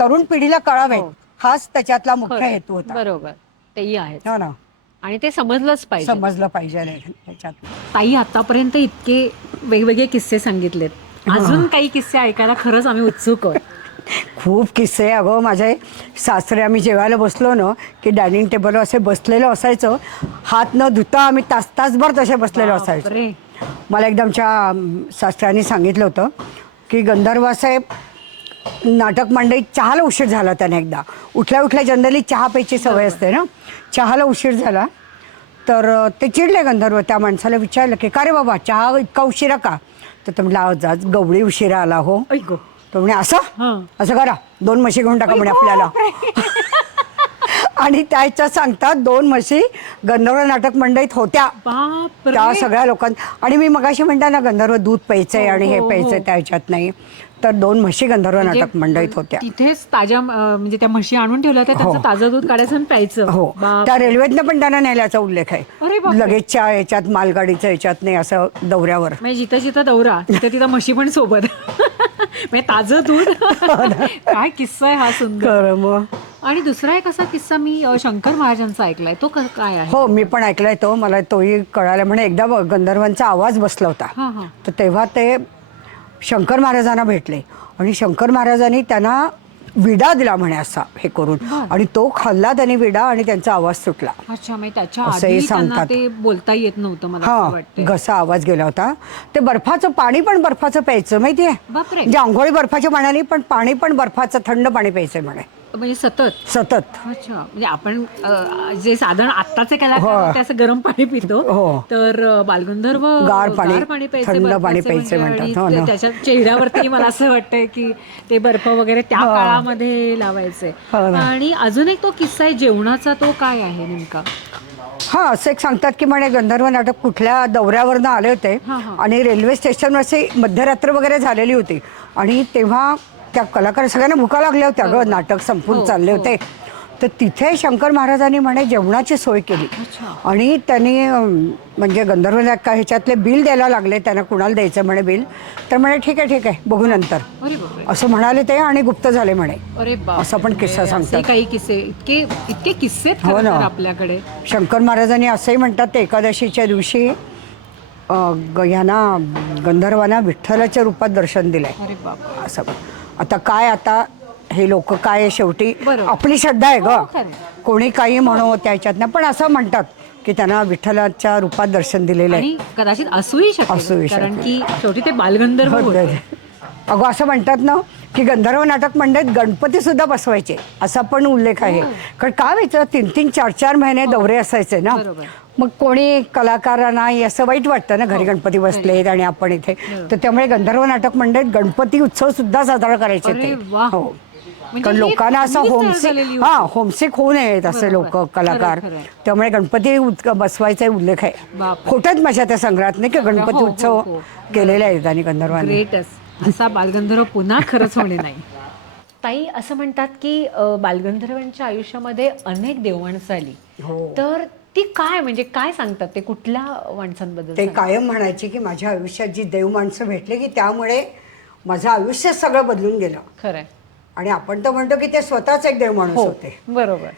तरुण पिढीला कळावेत, हो. हाच त्याच्यातला मुख्य खरंय. हेतू होता. बरोबर. तेही आहे हो ना, आणि ते समजलंच पाहिजे. समजलं पाहिजे नाही त्याच्यात. ताई आतापर्यंत इतके वेगवेगळे किस्से सांगितलेत, अजून काही किस्से ऐकायला खरंच आम्ही उत्सुक आहोत. खूप किस्से. अगं माझे सासरे, आम्ही जेवायला बसलो ना की डायनिंग टेबलवर असे बसलेलो असायचो, हात न धुता आम्ही तासभर तसे बसलेलो असायचो. बापरे. मला एकदा आमच्या सासऱ्यांनी सांगितलं होतं की गंधर्वासाहेब नाटक मंडळीत चहाला उशीर झाला. त्याने एकदा उठल्या जनरली चहा प्यायची सवय असते ना, चहाला उशीर झाला तर ते चिडले गंधर्व. त्या माणसाला विचारलं की का रे बाबा चहा इतका उशिरा का? तर तो म्हटलं आज गवळी उशिरा आला हो. ऐको. तो म्हणे हां. असं करा 2 म्हशी घेऊन टाका म्हणे आपल्याला. आणि त्याच्या सांगतात 2 म्हशी गंधर्व नाटक मंडईत होत्या बापरे. त्या सगळ्या लोकांना. आणि मी मगाशी म्हणता ना गंधर्व दूध प्यायचंय आणि हे हो, हो. प्यायचंय त्या ह्याच्यात नाही, तर 2 म्हशी गंधर्व नाटक मंडईत होत्या. तिथेच ताज्या म्हणजे त्या म्हशी आणून ठेवल्या होत्या, हो. त्याचं ताजं दूध काढायचं आणि प्यायचं. हो, बाप. त्या रेल्वेतनं पण त्यांना नेल्याचा उल्लेख अरे आहे. बापरे. लगेचच्या याच्यात मालगाडीच्या याच्यात नाही, असं दौऱ्यावर. म्हणजे जिथं जिथं दौरा तिथं म्हशी पण सोबत. म्हणजे ताजं दूध. काय किस्सा आहे हा सुंदर. खरं मग. आणि दुसरा एक असा किस्सा मी शंकर महाराजांचा ऐकलाय, तो काय आहे? हो, मी पण ऐकलाय तो. मला तोही कळाला. म्हणे एकदा गंधर्वांचा आवाज बसला होता, हां, हां. तर तेव्हा ते शंकर महाराजांना भेटले आणि शंकर महाराजांनी त्यांना विडा दिला म्हणे असा हे करून, आणि तो खाल्ला त्यांनी विडा आणि त्यांचा आवाज सुटला. अच्छा, म्हणजे त्याच्या असंही आधी त्यांना सांगतात. ते बोलता येत नव्हतं मला असं हा, वाटतंय. घसा आवाज गेला होता. ते बर्फाचं पाणी पण बर्फाचं प्यायचं माहितीये, बापरे. म्हणजे आंघोळी बर्फाच्या पाण्याने, पण पाणी पण बर्फाचं थंड पाणी प्यायचंय म्हणे म्हणजे सतत. सतत. अच्छा, म्हणजे आपण जे साधारण आत्ताचे कलाकार हो. ते असं गरम पाणी पितो, हो. तर बालगंधर्व गार पाणी, प्यायचे, थंड बर्फाचे पाणी प्यायचे म्हणजे. म्हणतात. हो आणि ना. त्याच्या चेहऱ्यावरती मला असं वाटतंय की ते बर्फ वगैरे त्या हो. काळामध्ये लावायचे. हो ना. आणि अजून एक तो किस्सा आहे जेवणाचा, तो काय आहे नेमका? हा, असं एक सांगतात की म्हणे गंधर्व नाटक कुठल्या दौऱ्यावरनं आले होते हां, हां. आणि रेल्वे स्टेशनवर असे मध्यरात्र वगैरे झालेली होती, आणि तेव्हा त्या कलाकार सगळ्यांना भुका लागल्या होत्या ग, नाटक संपून हो, चालले हो. होते. तर तिथे शंकर महाराजांनी म्हणे जेवणाची सोय केली. अच्छा. आणि त्यांनी म्हणजे गंधर्व नाटक ह्याच्यातले बिल द्यायला लागले, त्यांना कुणाला द्यायचं म्हणे बिल, तर म्हणे ठीक आहे बघू नंतर, अरे बापरे. असं म्हणाले ते, आणि गुप्त झाले म्हणे. अरे बाप. असा पण किस्सा सांगतात. काही किस्से, इतके किस्से आहेत हो खरं ना. तर आपल्याकडे. शंकर महाराजांनी असंही म्हणतात ते एकादशीच्या दिवशी ह्यांना गंधर्वांना विठ्ठलाच्या रूपात दर्शन दिलंय. अरे बाप. असं आता काय, आता हे लोक काय, शेवटी बरोबर. आपली श्रद्धा आहे हो, ग, खरं. कोणी काही म्हणो त्याच्यातनं, पण असं म्हणतात की त्यांना विठ्ठलाच्या रूपात दर्शन दिलेलं आहे. आणि कदाचित असूही असूही शकेल, कारण शकेल. की शेवटी ते बालगंधर्व होते. अगं असं म्हणतात ना की गंधर्व नाटक मंडळीत गणपती सुद्धा बसवायचे, असा पण उल्लेख आहे. कारण काय व्हायचं, 3-3, 4-4 महिने दौरे असायचे ना, बरोबर. मग कोणी कलाकारांना असं वाईट वाटतं ना, घरी गणपती बसलेत आणि आपण इथे, तर त्यामुळे गंधर्व नाटक मंडळीत गणपती उत्सव सुद्धा साजरा करायचे अरे ते. वा. हो, म्हणजे कारण ही लोकांना असं फॅमिली तयार होमसिक, झालेली हा होती. होमसिक होऊ नयेत असे लोक बरोबर. कलाकार, खरं, खरं. त्यामुळे गणपती बसवायचा उल्लेख आहे. बापरे. खोटच माझ्या त्या संग्रहात नाही की गणपती हो, हो, उत्सव हो. केलेले आहेत आणि गंधर्वांनी. ग्रेटच. असा बालगंधर्व पुन्हा खरंच होणे नाही. ताई असं म्हणतात की बालगंधर्वांच्या आयुष्यामध्ये अनेक देवमाणसं आली, हो. तर ती काय, म्हणजे काय सांगतात ते, कुठल्या माणसांबद्दल ते सांगतात? कायम म्हणायचे की माझ्या आयुष्यात जी देव माणसं भेटली की त्यामुळे माझं आयुष्य सगळं बदलून गेलं. खरंय. आणि आपण तर म्हणतो की ते स्वतःच एक देव माणूस हो, होते. बरोबर.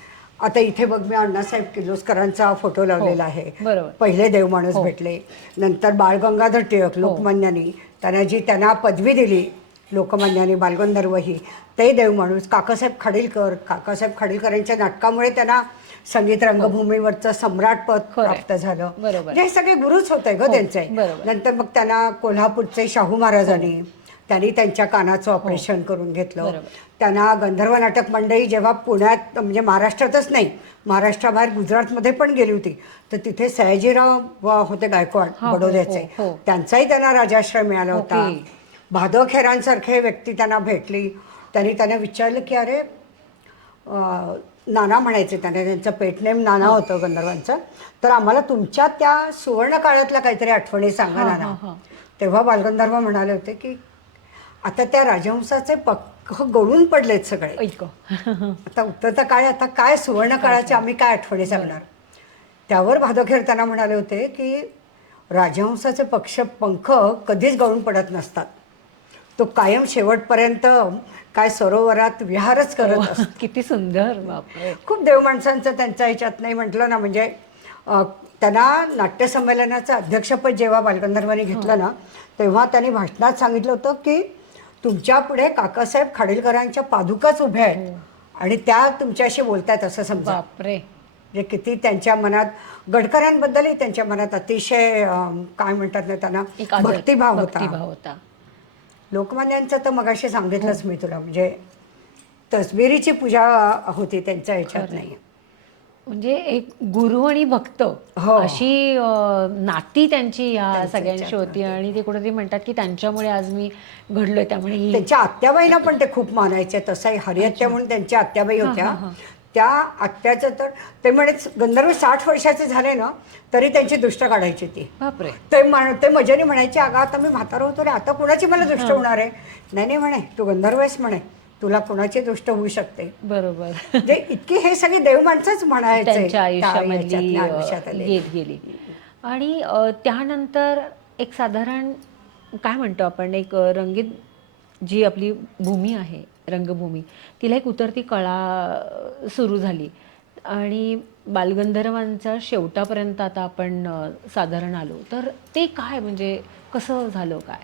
आता इथे बघ, मी अण्णासाहेब किर्लोस्करांचा फोटो लावलेला आहे. बरोबर. पहिले देव माणूस हो. भेटले. नंतर बाळ गंगाधर टिळक लोकमान्यांनी त्यांना पदवी दिली, लोकमान्यांनी बालगंधर्व ही, ते देव माणूस. काकासाहेब खाडीलकरांच्या नाटकामुळे त्यांना संगीत रंगभूमीवरचं सम्राट पद प्राप्त झालं. बरोबर. म्हणजे हे सगळे गुरुच होते ग त्यांचे. बरोबर. नंतर मग त्यांना कोल्हापूरचे शाहू महाराजांनी, त्यांनी त्यांच्या कानाचं ऑपरेशन करून घेतलं. बरोबर. त्यांना गंधर्व नाटक मंडळी जेव्हा पुण्यात म्हणजे महाराष्ट्रातच नाही, महाराष्ट्राबाहेर गुजरातमध्ये पण गेली होती, तर तिथे सयाजीराव होते गायकवाड हो, बडोद्याचे, हो. त्यांचाही त्यांना राजाश्रय मिळाला होता. ओके. भादव खेरांसारखे व्यक्ती त्यांना भेटली. त्यांना विचारलं की अरे नाना म्हणायचे, त्यांचं पेटनेम नाना होतं गंधर्वांचं, तर आम्हाला तुमच्या त्या सुवर्ण काळातल्या काहीतरी आठवणी सांगा नाना. तेव्हा बालगंधर्व म्हणाले होते की आता त्या राजहंसाचे पक्क गळून पडलेत सगळे, ऐक. आता उत्तरचा काळ, आता काय सुवर्ण काळाचे आम्ही काय आठवणी सांगणार. त्यावर भादवखेर त्यांना म्हणाले होते की राजहंसाचे पंख कधीच गळून पडत नसतात, तो कायम शेवटपर्यंत काय सरोवरात विहारच करत असतो. किती सुंदर. बापरे. खूप देव माणसांचं त्यांच्या ह्याच्यात नाही म्हटलं ना, म्हणजे त्यांना नाट्यसंमेलनाचं अध्यक्षपद जेव्हा बालगंधर्वांनी घेतलं ना, तेव्हा त्यांनी भाषणात सांगितलं होतं की तुमच्या पुढे काकासाहेब खाडीलकरांच्या पादुकाच उभ्या आहेत आणि त्या तुमच्याशी बोलतायत असं समजा. बापरे. म्हणजे किती त्यांच्या मनात, गडकऱ्यांबद्दलही त्यांच्या मनात अतिशय काय म्हणतात ना त्यांना, एक आदर, भक्तिभाव भक्तिभाव होता. होता. लोकमान्यांचं तर मगाशी सांगितलंच मी तुला, म्हणजे तसबिरीची पूजा होती त्यांच्या ह्याच्यात नाही. म्हणजे एक गुरु आणि भक्त हो. अशी नाती त्यांची ह्या त्यांच्या सगळ्यांशी ह्याच्यात होती. आणि ते कुठेतरी म्हणतात की त्यांच्यामुळे आज मी घडलोय. त्यामुळे ही त्यांच्या आत्याबाईंना पण ते खूप मानायचे. तसंही हरिहत्या म्हणून त्यांच्या आत्याबाई होत्या. त्या आत्याचं तर ते म्हणे गंधर्व 60 वर्षाचे झाले ना तरी त्यांची दृष्ट काढायची ती. बापरे. ते मजेने म्हणायचे अगं आता मी म्हातारा होतो रे, आता कोणाची मला दृष्ट होणार आहे. नाही नाही म्हणे, तू गंधर्व आहेस म्हणे, तुला कोणाची दृष्ट होऊ शकते. बरोबर. म्हणजे इतकी हे सगळे देव माणसंच म्हणायचे त्यांच्या आयुष्यामधली आयुष्यात आले. येत गेली. आणि त्यानंतर एक साधारण काय म्हणतो आपण, एक रंगीत जी आपली भूमी आहे, रंगभूमी, तिला एक उतरती कळा सुरू झाली आणि बालगंधर्वांचा शेवटापर्यंत आता आपण साधारण आलो. तर ते काय म्हणजे कसं झालं काय?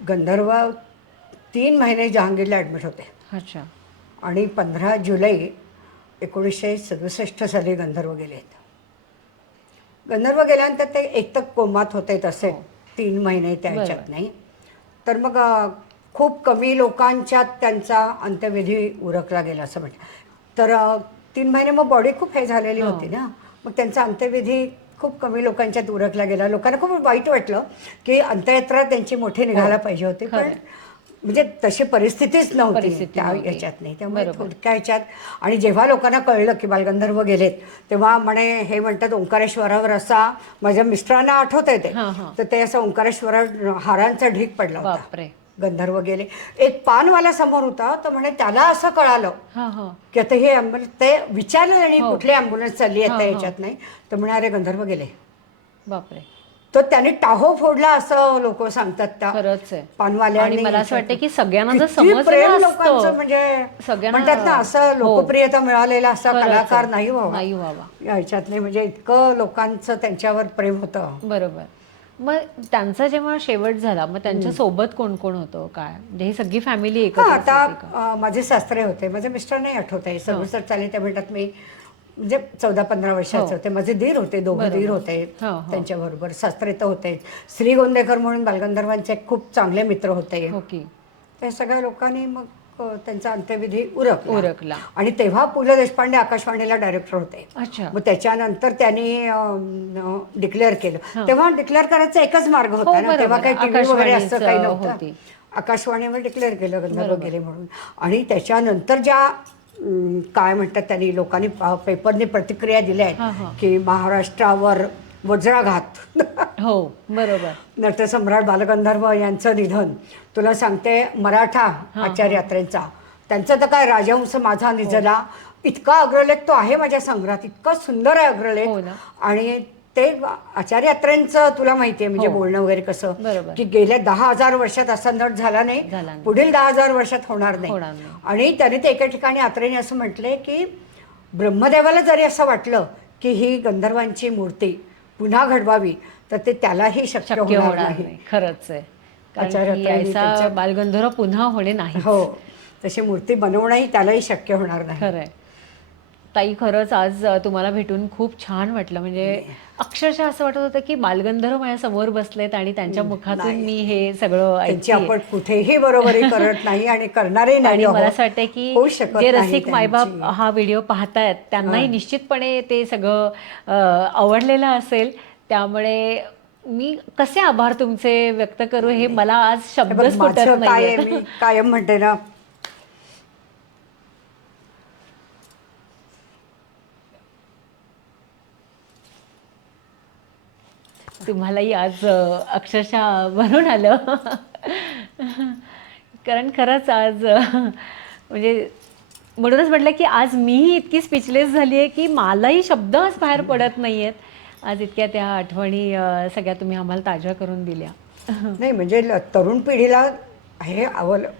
गंधर्व 3 महिने जहांगीरला ॲडमिट होते. अच्छा. आणि 15 जुलै 1967 साली गंधर्व गेले. गंधर्व गेल्यानंतर ते एक तर कोमात होते तसे 3 महिने त्या ह्याच्यात नाही. तर मग खूप कमी लोकांच्यात त्यांचा अंत्यविधी उरकला गेला असं म्हटलं. तर 3 महिने मग बॉडी खूप हे झालेली होती ना, मग त्यांचा अंत्यविधी खूप कमी लोकांच्यात उरकला गेला. लोकांना खूप वाईट वाटलं की अंत्ययात्रा त्यांची मोठी निघायला पाहिजे होती, पण म्हणजे तशी परिस्थितीच नव्हती त्या ह्याच्यात नाही. त्यामुळे थोडक्या ह्याच्यात. आणि जेव्हा लोकांना कळलं की बालगंधर्व गेलेत, तेव्हा म्हणे हे म्हणतात ओंकारेश्वरावर असा, माझ्या मिस्टरांना आठवत आहे ते, तर ते असं ओंकारेश्वरावर हारांचा ढीग पडला होता. बापरे. गंधर्व गेले. एक पानवाला समोर होता, तर म्हणे त्याला असं कळालं की आता हे ॲम्ब्युलन्स, ते विचारलं आणि कुठली ॲम्ब्युलन्स चालली आहे त्या ह्याच्यात नाही, तर म्हणे अरे गंधर्व गेले. बापरे. तर त्याने टाहो फोडला असं लोक सांगतात त्या खरंच आहे. पानवाल्यांनी. आणि मला असं वाटतं की सगळ्यांना जर किती प्रेम समजलं लोकांचं, असतं, म्हणजे सगळ्यांना म्हणतात ना असं लोकप्रियता मिळालेला असा खरंच आहे. कलाकार नाही नाही व्हावा. याच्यात नाही, म्हणजे इतकं लोकांचं त्यांच्यावर प्रेम होतं. बरोबर. मग त्यांचा जेव्हा शेवट झाला, मग त्यांच्या सोबत कोण कोण होतं काय, म्हणजे ही सगळी फॅमिली हा, एकत्र होती का? आता माझे सासरे होते, माझे मिस्टर नाही आठवत आहे, 67 साली ते म्हणतात मी म्हणजे 14-15 वर्षाचे होते. माझे दीर होते, दोघे दीर होते त्यांच्याबरोबर. सासरे तर होते. श्री गोंदेकर म्हणून बालगंधर्वांचे खूप चांगले मित्र होते. त्या सगळ्या लोकांनी मग त्यांचा अंत्यविधी उरकला. आणि तेव्हा पु ल देशपांडे आकाशवाणीला डायरेक्टर होते. मग त्याच्यानंतर त्यांनी डिक्लेअर केलं. तेव्हा डिक्लेअर करायचा एकच मार्ग होता ना, तेव्हा काही टीव्ही वगैरे असं काही नव्हतं. आकाशवाणीवर डिक्लेअर केलं गंधर्व गेले म्हणून. आणि त्याच्यानंतर ज्या काय म्हणतात त्यांनी लोकांनी पेपरने प्रतिक्रिया दिल्या आहेत की महाराष्ट्रावर वज्राघात. हो बरोबर. नटसम्राट बालगंधर्व यांचं निधन. तुला सांगते मराठा आचार्य यात्रेचा, त्यांचं तर काय राजहंस माझा निजला, इतका अग्रलेख तो आहे माझ्या संग्रहात, इतका सुंदर आहे अग्रलेख. आणि ते आचार्य यात्रेंचं तुला माहिती आहे म्हणजे बोलणं वगैरे कसं की गेल्या 10,000 वर्षात असा नट झाला नाही, पुढील 10,000 वर्षात होणार नाही. आणि त्याने ते एका ठिकाणी यात्रेने असं म्हटलंय की ब्रह्मदेवाला जरी असं वाटलं की ही गंधर्वांची मूर्ती पुन्हा घडवावी, तर ते त्यालाही शक्य होणार नाही. खरंच आहे. बालगंधर्व पुन्हा होणे नाही. हो, तशी मूर्ती बनवणंही त्यालाही शक्य होणार नाही. खरंय. ताई खरंच आज तुम्हाला भेटून खूप छान वाटलं. म्हणजे अक्षरशः असं वाटत होतं की बालगंधर्व माझ्या समोर बसलेत आणि त्यांच्या मुखातून नाही. मी हे सगळं त्यांची ऐकते. आपण कुठेही बरोबरी करत नाही आणि करणारही नाही आणि मला आहोत. असं वाटतं की होऊ शकत जे नाही रसिक मायबाप त्यांची. हा व्हिडिओ पाहतायत त्यांनाही निश्चितपणे ते सगळं आवडलेलं असेल. त्यामुळे मी कसे आभार तुमचे व्यक्त करू हे मला आज हे बघ, शब्दच फुटत माझं काय आहे, नाहीयेत. मी कायम म्हणते ना, तुम्हालाही आज अक्षरशः भरून आलं. कारण खरंच आज म्हणजे म्हणूनच म्हटलं की आज मीही इतकी स्पीचलेस झाली आहे की मलाही शब्द आज बाहेर पडत नाही आहेत. आज इतक्या त्या आठवणी सगळ्या तुम्ही आम्हाला ताज्या करून दिल्या. नाही म्हणजे तरुण पिढीला हे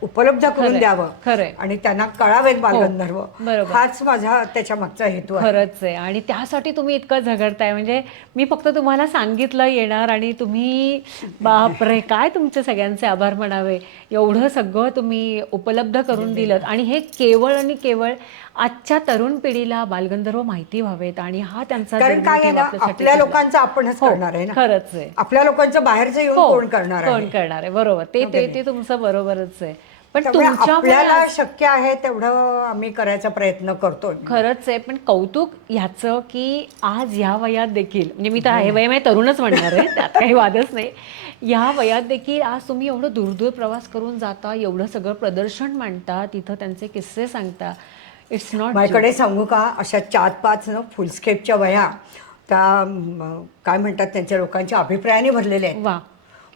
उपलब्ध करून खरंय, द्यावं खरंय. आणि त्यांना कळावेत बालगंधर्व, बरोबर. हाच माझा त्याच्या मागचा हेतू आहे. खरंच आहे आणि त्यासाठी तुम्ही इतकं झगडताय. म्हणजे मी फक्त तुम्हाला सांगितलं येणार आणि तुम्ही बापरे काय तुमचे सगळ्यांचे आभार म्हणावे. एवढं सगळं तुम्ही उपलब्ध करून दिलं आणि हे केवळ आणि केवळ आजच्या तरुण पिढीला बालगंधर्व माहिती व्हावेत आणि हा त्यांचा कारण काय आहे ना, आपल्यासाठी आपल्या ठरला. लोकांचं आपणच हो, करणार आहे ना. खरंच आहे. आपल्या लोकांचं बाहेरचं येऊन हो, कोण करणार कोण आहे? करणार आहे. बरोबर ते हो की ते नाही? ते तुमचं बरोबरच आहे. पण त्यामुळे तुमच्यामुळे आपल्याला आज- शक्य आहे तेवढं आम्ही करायचा प्रयत्न करतो. खरंच आहे. पण कौतुक ह्याचं की आज ह्या वयात देखील म्हणजे मी तर हे वय मी तरुणच म्हणणार आहे त्यात काही वादच नाही. ह्या वयात देखील आज तुम्ही एवढं दूर प्रवास करून जाता, एवढं सगळं प्रदर्शन मांडता, तिथं त्यांचे किस्से सांगता. इट्स नॉट माझ्याकडे सांगू का, अशा 4-5 फुलस्केपच्या वह्या त्या काय म्हणतात त्यांच्या लोकांच्या अभिप्रायाने भरलेल्या आहेत. वा.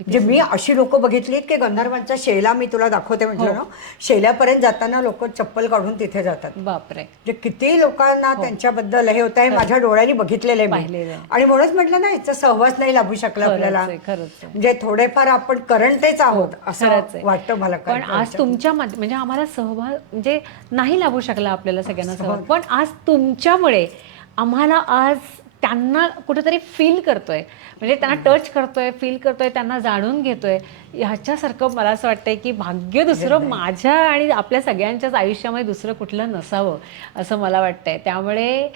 म्हणजे मी अशी लोक बघितलीत की गंधर्वांचा शेला मी तुला दाखवते म्हटलं ना, शेल्यापर्यंत जाताना लोक चप्पल काढून तिथे जातात. बापरे. म्हणजे किती लोकांना त्यांच्याबद्दल हे होत आहे, माझ्या डोळ्यांनी बघितलेलं आहे पाहिलेलं मी. आहे. आणि म्हणूनच म्हटलं ना, याचा सहवास नाही लाभू शकला आपल्याला. खरंच आहे. म्हणजे थोडेफार आपण करंटेच आहोत असं खरंच आहे. वाटतं मला. पण आज तुमच्या म्हणजे आम्हाला सहभाग म्हणजे नाही लाभू शकला आपल्याला सगळ्यांना सहभाग. पण आज तुमच्यामुळे आम्हाला आज त्यांना कुठेतरी फील करतोय, म्हणजे त्यांना टच करतोय, फील करतोय, त्यांना जाणून घेतोय. ह्याच्यासारखं मला असं वाटतंय की भाग्य दुसरं माझ्या आणि आपल्या सगळ्यांच्याच आयुष्यामध्ये दुसरं कुठलं नसावं असं मला वाटतंय. त्यामुळे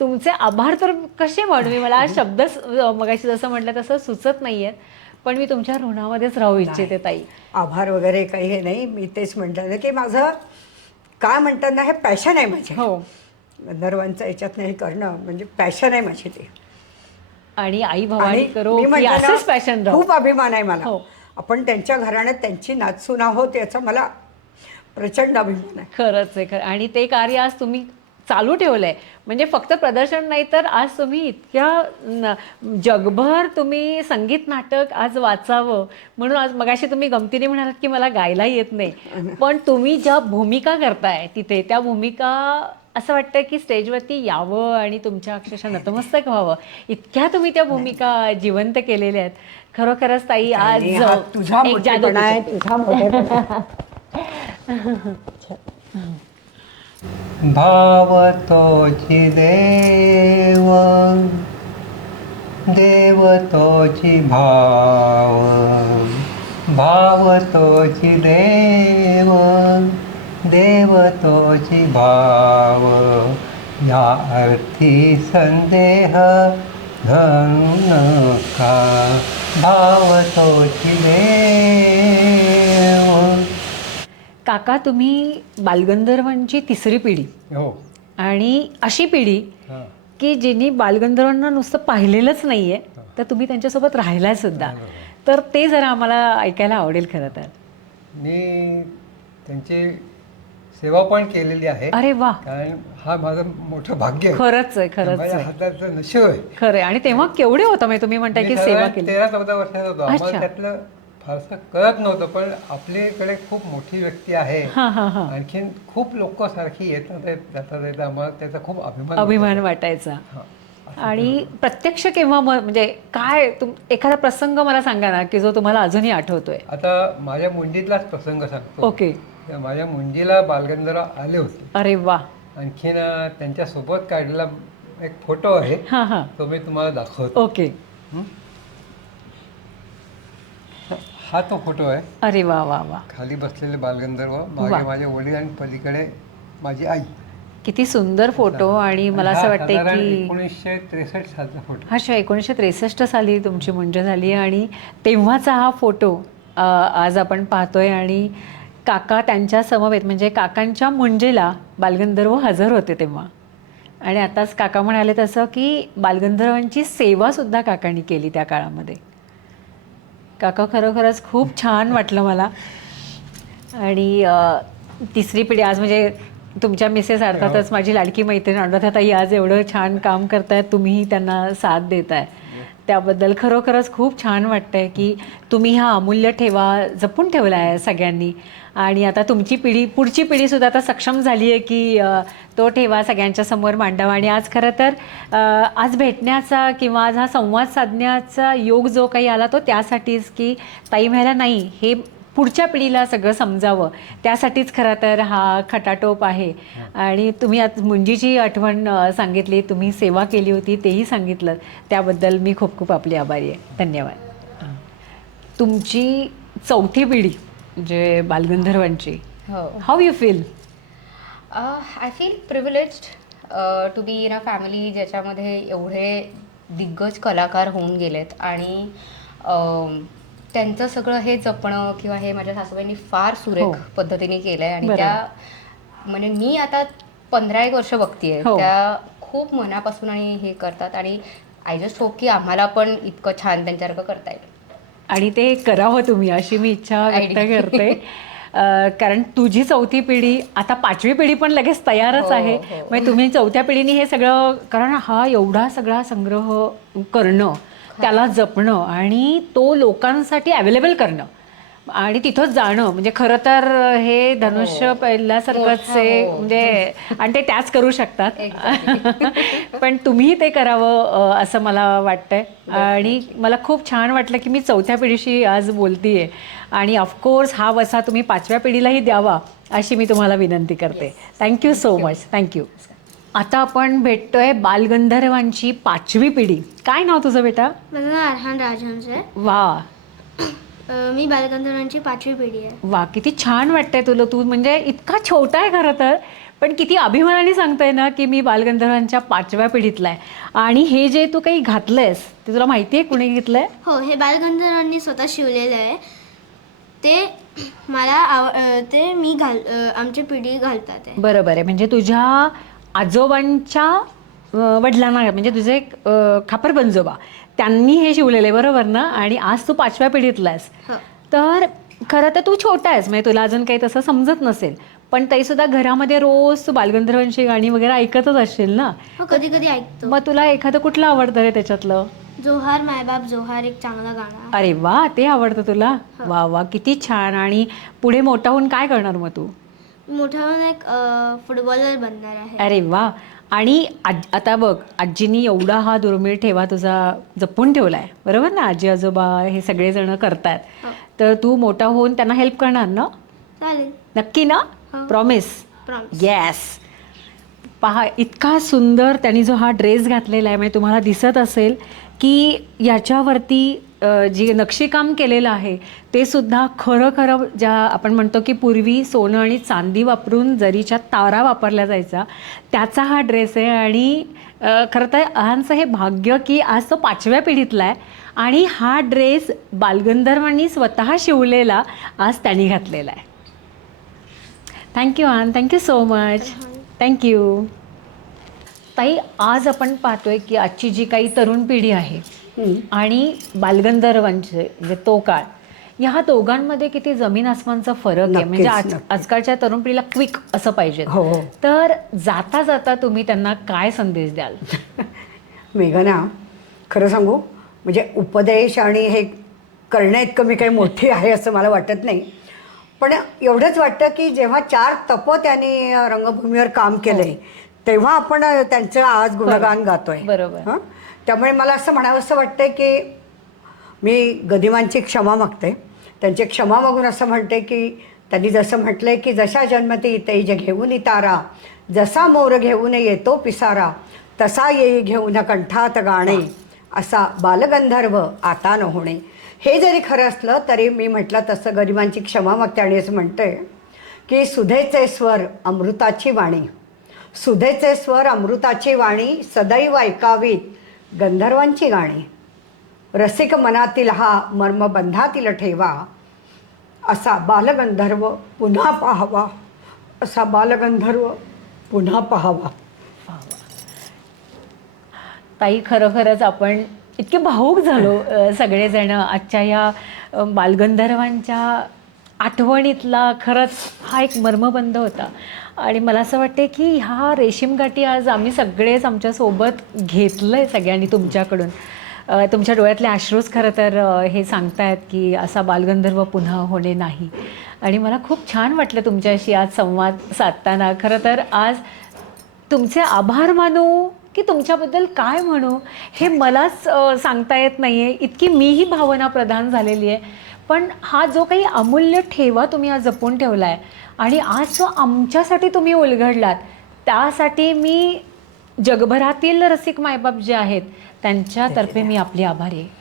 तुमचे आभार तर कसे मानू मी, मला आज शब्द मगाशी जसं म्हटलं तसं सुचत नाही आहेत. पण मी तुमच्या ऋणामध्येच राहू इच्छिते ताई. आभार वगैरे काही हे नाही, मी तेच म्हटलं ना की माझं काय म्हणतात ना, हे पॅशन आहे माझे. हो. गंधर्वांचं याच्यात नाही करणं म्हणजे पॅशन आहे माझी ते. आणि आई भवानी करो मी की म्हणते ना, असंच पॅशन राहू. खूप अभिमान आहे मला. हो. आपण त्यांच्या घराण्यात त्यांची नाचसून आहोत याचा मला प्रचंड अभिमान आहे. खरंच आहे. खरं. आणि ते कार्य आज तुम्ही चालू ठेवलंय. म्हणजे फक्त प्रदर्शन नाही तर आज तुम्ही इतक्या जगभर तुम्ही संगीत नाटक आज वाचावं म्हणून आज मगाशी तुम्ही गमतीने म्हणालात की मला गायला येत नाही. पण तुम्ही ज्या भूमिका करताय तिथे त्या भूमिका असं वाटतं की स्टेजवरती यावं आणि तुमच्या अक्षरशः नतमस्तक व्हावं. इतक्या तुम्ही त्या भूमिका जिवंत केलेल्या आहेत. खरोखरच ताई आज आणि हा तुझा एक जादू मोठेपणा आहे, तुझा मोठेपणा. भाव तोची देव, देव तोची भाव, भाव तोची देव, देव तोची भाव, या अर्थी संदेह धरू नका, भाव तोची देव. काका तुम्ही बालगंधर्वांची तिसरी पिढी हो. आणि अशी पिढी हां. की ज्यांनी बालगंधर्वांना नुसतं पाहिलेलंच नाहीये तर तुम्ही त्यांच्यासोबत राहिलाय सुद्धा. तर ते जरा आम्हाला ऐकायला आवडेल खरं तर. मी त्यांची सेवा पण केलेली आहे. अरे वा. कारण हा माझं मोठं भाग्य आहे. खरंच आहे, खरंच माझ्या आहे. हाताचं नशीब आहे. खरं आहे. आणि तेव्हा केवढे होतं म्हणजे तुम्ही म्हणताय की मी सेवा साधारण केली. 13-14 वर्षाचा होतो. अच्छा. आम्हाला त्यातलं फारसं कळत नव्हतं, पण आपल्याकडे खूप मोठी व्यक्ती आहे. हां हां हां. आणखीन खूप लोक सारखी येतात जातात येतात, आम्हाला त्याचा खूप अभिमान अभिमान वाटतो. वाटायचा. हां. आणि प्रत्यक्ष केव्हा म्हणजे काय एखादा प्रसंग मला सांगा ना की जो तुम्हाला अजूनही आठवतोय. आता माझ्या मुंजीतलाच प्रसंग सांगतो. ओके. तर माझ्या मुंजीला बालगंधर्व आले होते. अरे वा. आणखीन त्यांच्यासोबत काढलेला एक फोटो आहे, हां हां. तो मी तुम्हाला दाखवतो. ओके. हा तो फोटो आहे. अरे वा वा वा. खाली बसलेले बालगंधर्व, मागे माझे वडील आणि पलीकडे माझी आई. किती सुंदर फोटो. आणि मला असं वाटतंय की 1963 सालचा फोटो. हा 1963 साली तुमची मुंज झाली आणि तेव्हाचा हा फोटो आज आपण पाहतोय. आणि काका त्यांच्या समवेत म्हणजे काकांच्या मुंजेला बालगंधर्व हजर होते तेव्हा. आणि आताच काका म्हणाले तसं की बालगंधर्वांची सेवासुद्धा काकांनी केली त्या काळामध्ये. काका खरोखरच खूप छान वाटलं मला. आणि तिसरी पिढी आज म्हणजे तुमच्या मिसेस अर्थातच माझी लाडकी मैत्रीण अनुराधाताई आज एवढं छान काम करतायत, तुम्हीही त्यांना साथ देताय, त्याबद्दल खरोखरच खूप छान वाटतंय की तुम्ही हा अमूल्य ठेवा जपून ठेवला आहे सगळ्यांनी. आणि आता तुमची पिढी, पुढची पिढीसुद्धा आता सक्षम झाली आहे की तो ठेवा सगळ्यांच्या समोर मांडावा. आणि आज खरं तर आज भेटण्याचा किंवा आज हा संवाद साधण्याचा योग जो काही आला तो त्यासाठीच की ताई म्हणायला नाही, हे पुढच्या पिढीला सगळं समजावं, त्यासाठीच खरं तर हा खटाटोप आहे. आणि तुम्ही आज मुंजीची आठवण सांगितली, तुम्ही सेवा केली होती तेही सांगितलं, त्याबद्दल मी खूप खूप आपली आभारी आहे. धन्यवाद. तुमची चौथी पिढी म्हणजे बालगंधर्वांची, how you feel? I feel privileged to be in a family ज्याच्यामध्ये एवढे दिग्गज कलाकार होऊन गेलेत. आणि त्यांचं सगळं हे जपणं किंवा हे माझ्या सासूबाईंनी फार सुरेख पद्धतीने केलं आहे. आणि त्या म्हणजे मी आता 15 वर्ष बघतीये, त्या खूप मनापासून आणि हे करतात. आणि आय जस्ट होप की आम्हाला पण इतकं छान त्यांच्यासारखं करता येईल आणि ते करावं तुम्ही, अशी मी इच्छा व्यक्त करते. कारण तुझी चौथी पिढी, आता 5वी पिढी पण लगेच तयारच आहे. म्हणजे तुम्ही चौथ्या पिढीने हे सगळं, कारण हा एवढा सगळा संग्रह करणं, त्याला जपणं आणि तो लोकांसाठी अवेलेबल करणं आणि तिथंच जाणं, म्हणजे खरं तर हे धनुष्य पहिल्यासारखंच आहे. म्हणजे आणि ते त्याच करू शकतात. पण तुम्ही ते करावं असं मला वाटतंय. आणि मला खूप छान वाटलं की मी चौथ्या पिढीशी आज बोलतीये. आणि ऑफकोर्स हा वसा तुम्ही 5व्या पिढीलाही द्यावा अशी मी तुम्हाला विनंती करते. Thank you so much. थँक्यू. आता आपण भेटतोय बालगंधर्वांची 5वी पिढी. काय नाव तुझं बेटा? माझं नाव अरहान राजहंस आहे. वा, मी बालगंधर्वांची 5वी पिढी आहे. वा, किती छान वाटतंय तुला. तू म्हणजे इतका छोटा आहे खरं तर, पण किती अभिमानाने सांगताय ना की मी बालगंधर्वांच्या 5व्या पिढीतला आहे. आणि हे जे तू काही घातलंयस ते तुला माहिती आहे कुणी घेतलंय? हो, हे बालगंधर्वांनी स्वतः शिवलेलं आहे. ते मला ते मी आमची पिढी घालतात आहे. बरोबर आहे. म्हणजे तुझ्या आजोबांच्या वडिलांना, म्हणजे तुझे खापर पंजोबा, त्यांनी हे शिवलेलं आहे, बरोबर ना? आणि आज तू 5व्या पिढीतला आहेस. तर खरं तर तू छोटा आहेस, म्हणजे तुला अजून काही तसं समजत नसेल, पण तरीसुद्धा घरामध्ये रोज तू बालगंधर्वांची गाणी वगैरे ऐकतच असशील ना? हो, कधी कधी ऐकतो. मग तुला एखादं कुठलं आवडतं रे त्याच्यातलं? जोहार मायबाप जोहार एक चांगलं गाणं आहे. अरे वा, ते आवडतं तुला? वा वा, किती छान. आणि पुढे मोठा होऊन काय करणार मग तू? मोठा होऊन एक फुटबॉलर बनणार आहे. अरे वा. आणि आता बघ, आजीनी एवढा हा दुर्मिळ ठेवा तुझा जपून ठेवला आहे, बरोबर ना? आजी आजोबा हे सगळेजण करतात, तर तू मोठा होऊन त्यांना हेल्प करणार ना? चालेल. नक्की ना? प्रॉमिस? प्रॉमिस. येस. पहा, इतका सुंदर त्यांनी जो हा ड्रेस घातलेला आहे, म्हणजे तुम्हाला दिसत असेल की याच्यावरती जी नक्षीकाम केलेलं आहे ते सुद्धा खरं खरं ज्या आपण म्हणतो की पूर्वी सोनं आणि चांदी वापरून जरीच्या तारा वापरल्या जायचा, त्याचा हा ड्रेस आहे. आणि खरं तर अहांचं हे भाग्य की आज तो 5व्या पिढीतला आहे आणि हा ड्रेस बालगंधर्वांनी स्वतः शिवलेला आज त्यांनी घातलेला आहे. Thank you Ahaan, thank you so much. Thank you. ताई, आज आपण पाहतोय की आजची जी काही तरुण पिढी आहे आणि बालगंधर्वांचे म्हणजे तो काळ, ह्या दोघांमध्ये किती जमीन आसमानचा फरक आहे. म्हणजे आजकालच्या तरुण पिढीला क्विक असं पाहिजे. तर जाता जाता तुम्ही त्यांना काय संदेश द्याल? मेघना, खरं सांगू, म्हणजे उपदेश आणि हे करण्याइतकं मी काही मोठी आहे असं मला वाटत नाही. पण एवढंच वाटतं की जेव्हा 4 तप त्यांनी रंगभूमीवर काम केलंय तेव्हा आपण त्यांचं आज गुणगान गातोय. बरोबर. त्यामुळे मला असं म्हणावं असं वाटतंय की मी गदिमांची क्षमा मागते, त्यांची क्षमा मागून असं म्हणते की त्यांनी जसं म्हटलंय की जशा जन्मती तेज घेऊन तारा, जसा मोर घेऊन येतो पिसारा, तसा येई घेऊन कंठात गाणे, असा बालगंधर्व आता न होणे. हे जरी खरं असलं तरी मी म्हटलं तसं गरिबांची क्षमा मागते आणि असं म्हणते की सुधेचे स्वर अमृताची वाणी, सुधेचे स्वर अमृताची वाणी सदैव ऐकावीत गंधर्वांची गाणी. रसिक मनातील हा मर्मबंधातील ठेवा, असा बालगंधर्व पुन्हा पाहावा, असा बालगंधर्व पुन्हा पाहावा. ताई खरोखरच आपण इतके भावूक झालो सगळेजण आजच्या या बालगंधर्वांच्या आठवणीतला. खरंच हा एक मर्मबंध होता आणि मला असं वाटते की ह्या रेशीम गाठी आज आम्ही सगळेच आमच्यासोबत घेतलं आहे सगळ्यांनी तुमच्याकडून. तुमच्या डोळ्यातले अश्रूच खरं तर हे सांगतायत की असा बालगंधर्व पुन्हा होणे नाही. आणि मला खूप छान वाटलं तुमच्याशी आज संवाद साधताना. खरं तर आज तुमचे आभार मानू की तुमच्याबद्दल काय म्हणू हे मलाच सांगता येत नाही आहे, इतकी मीही भावना प्रधान झालेली आहे. पण हा जो काही अमूल्य ठेवा तुम्ही आज जपून ठेवला आहे आणि आज जो आमच्यासाठी तुम्ही उलगडलात, त्यासाठी मी जगभरातील रसिक मायबाप जे आहेत त्यांच्यातर्फे मी आपली आभारी आहे.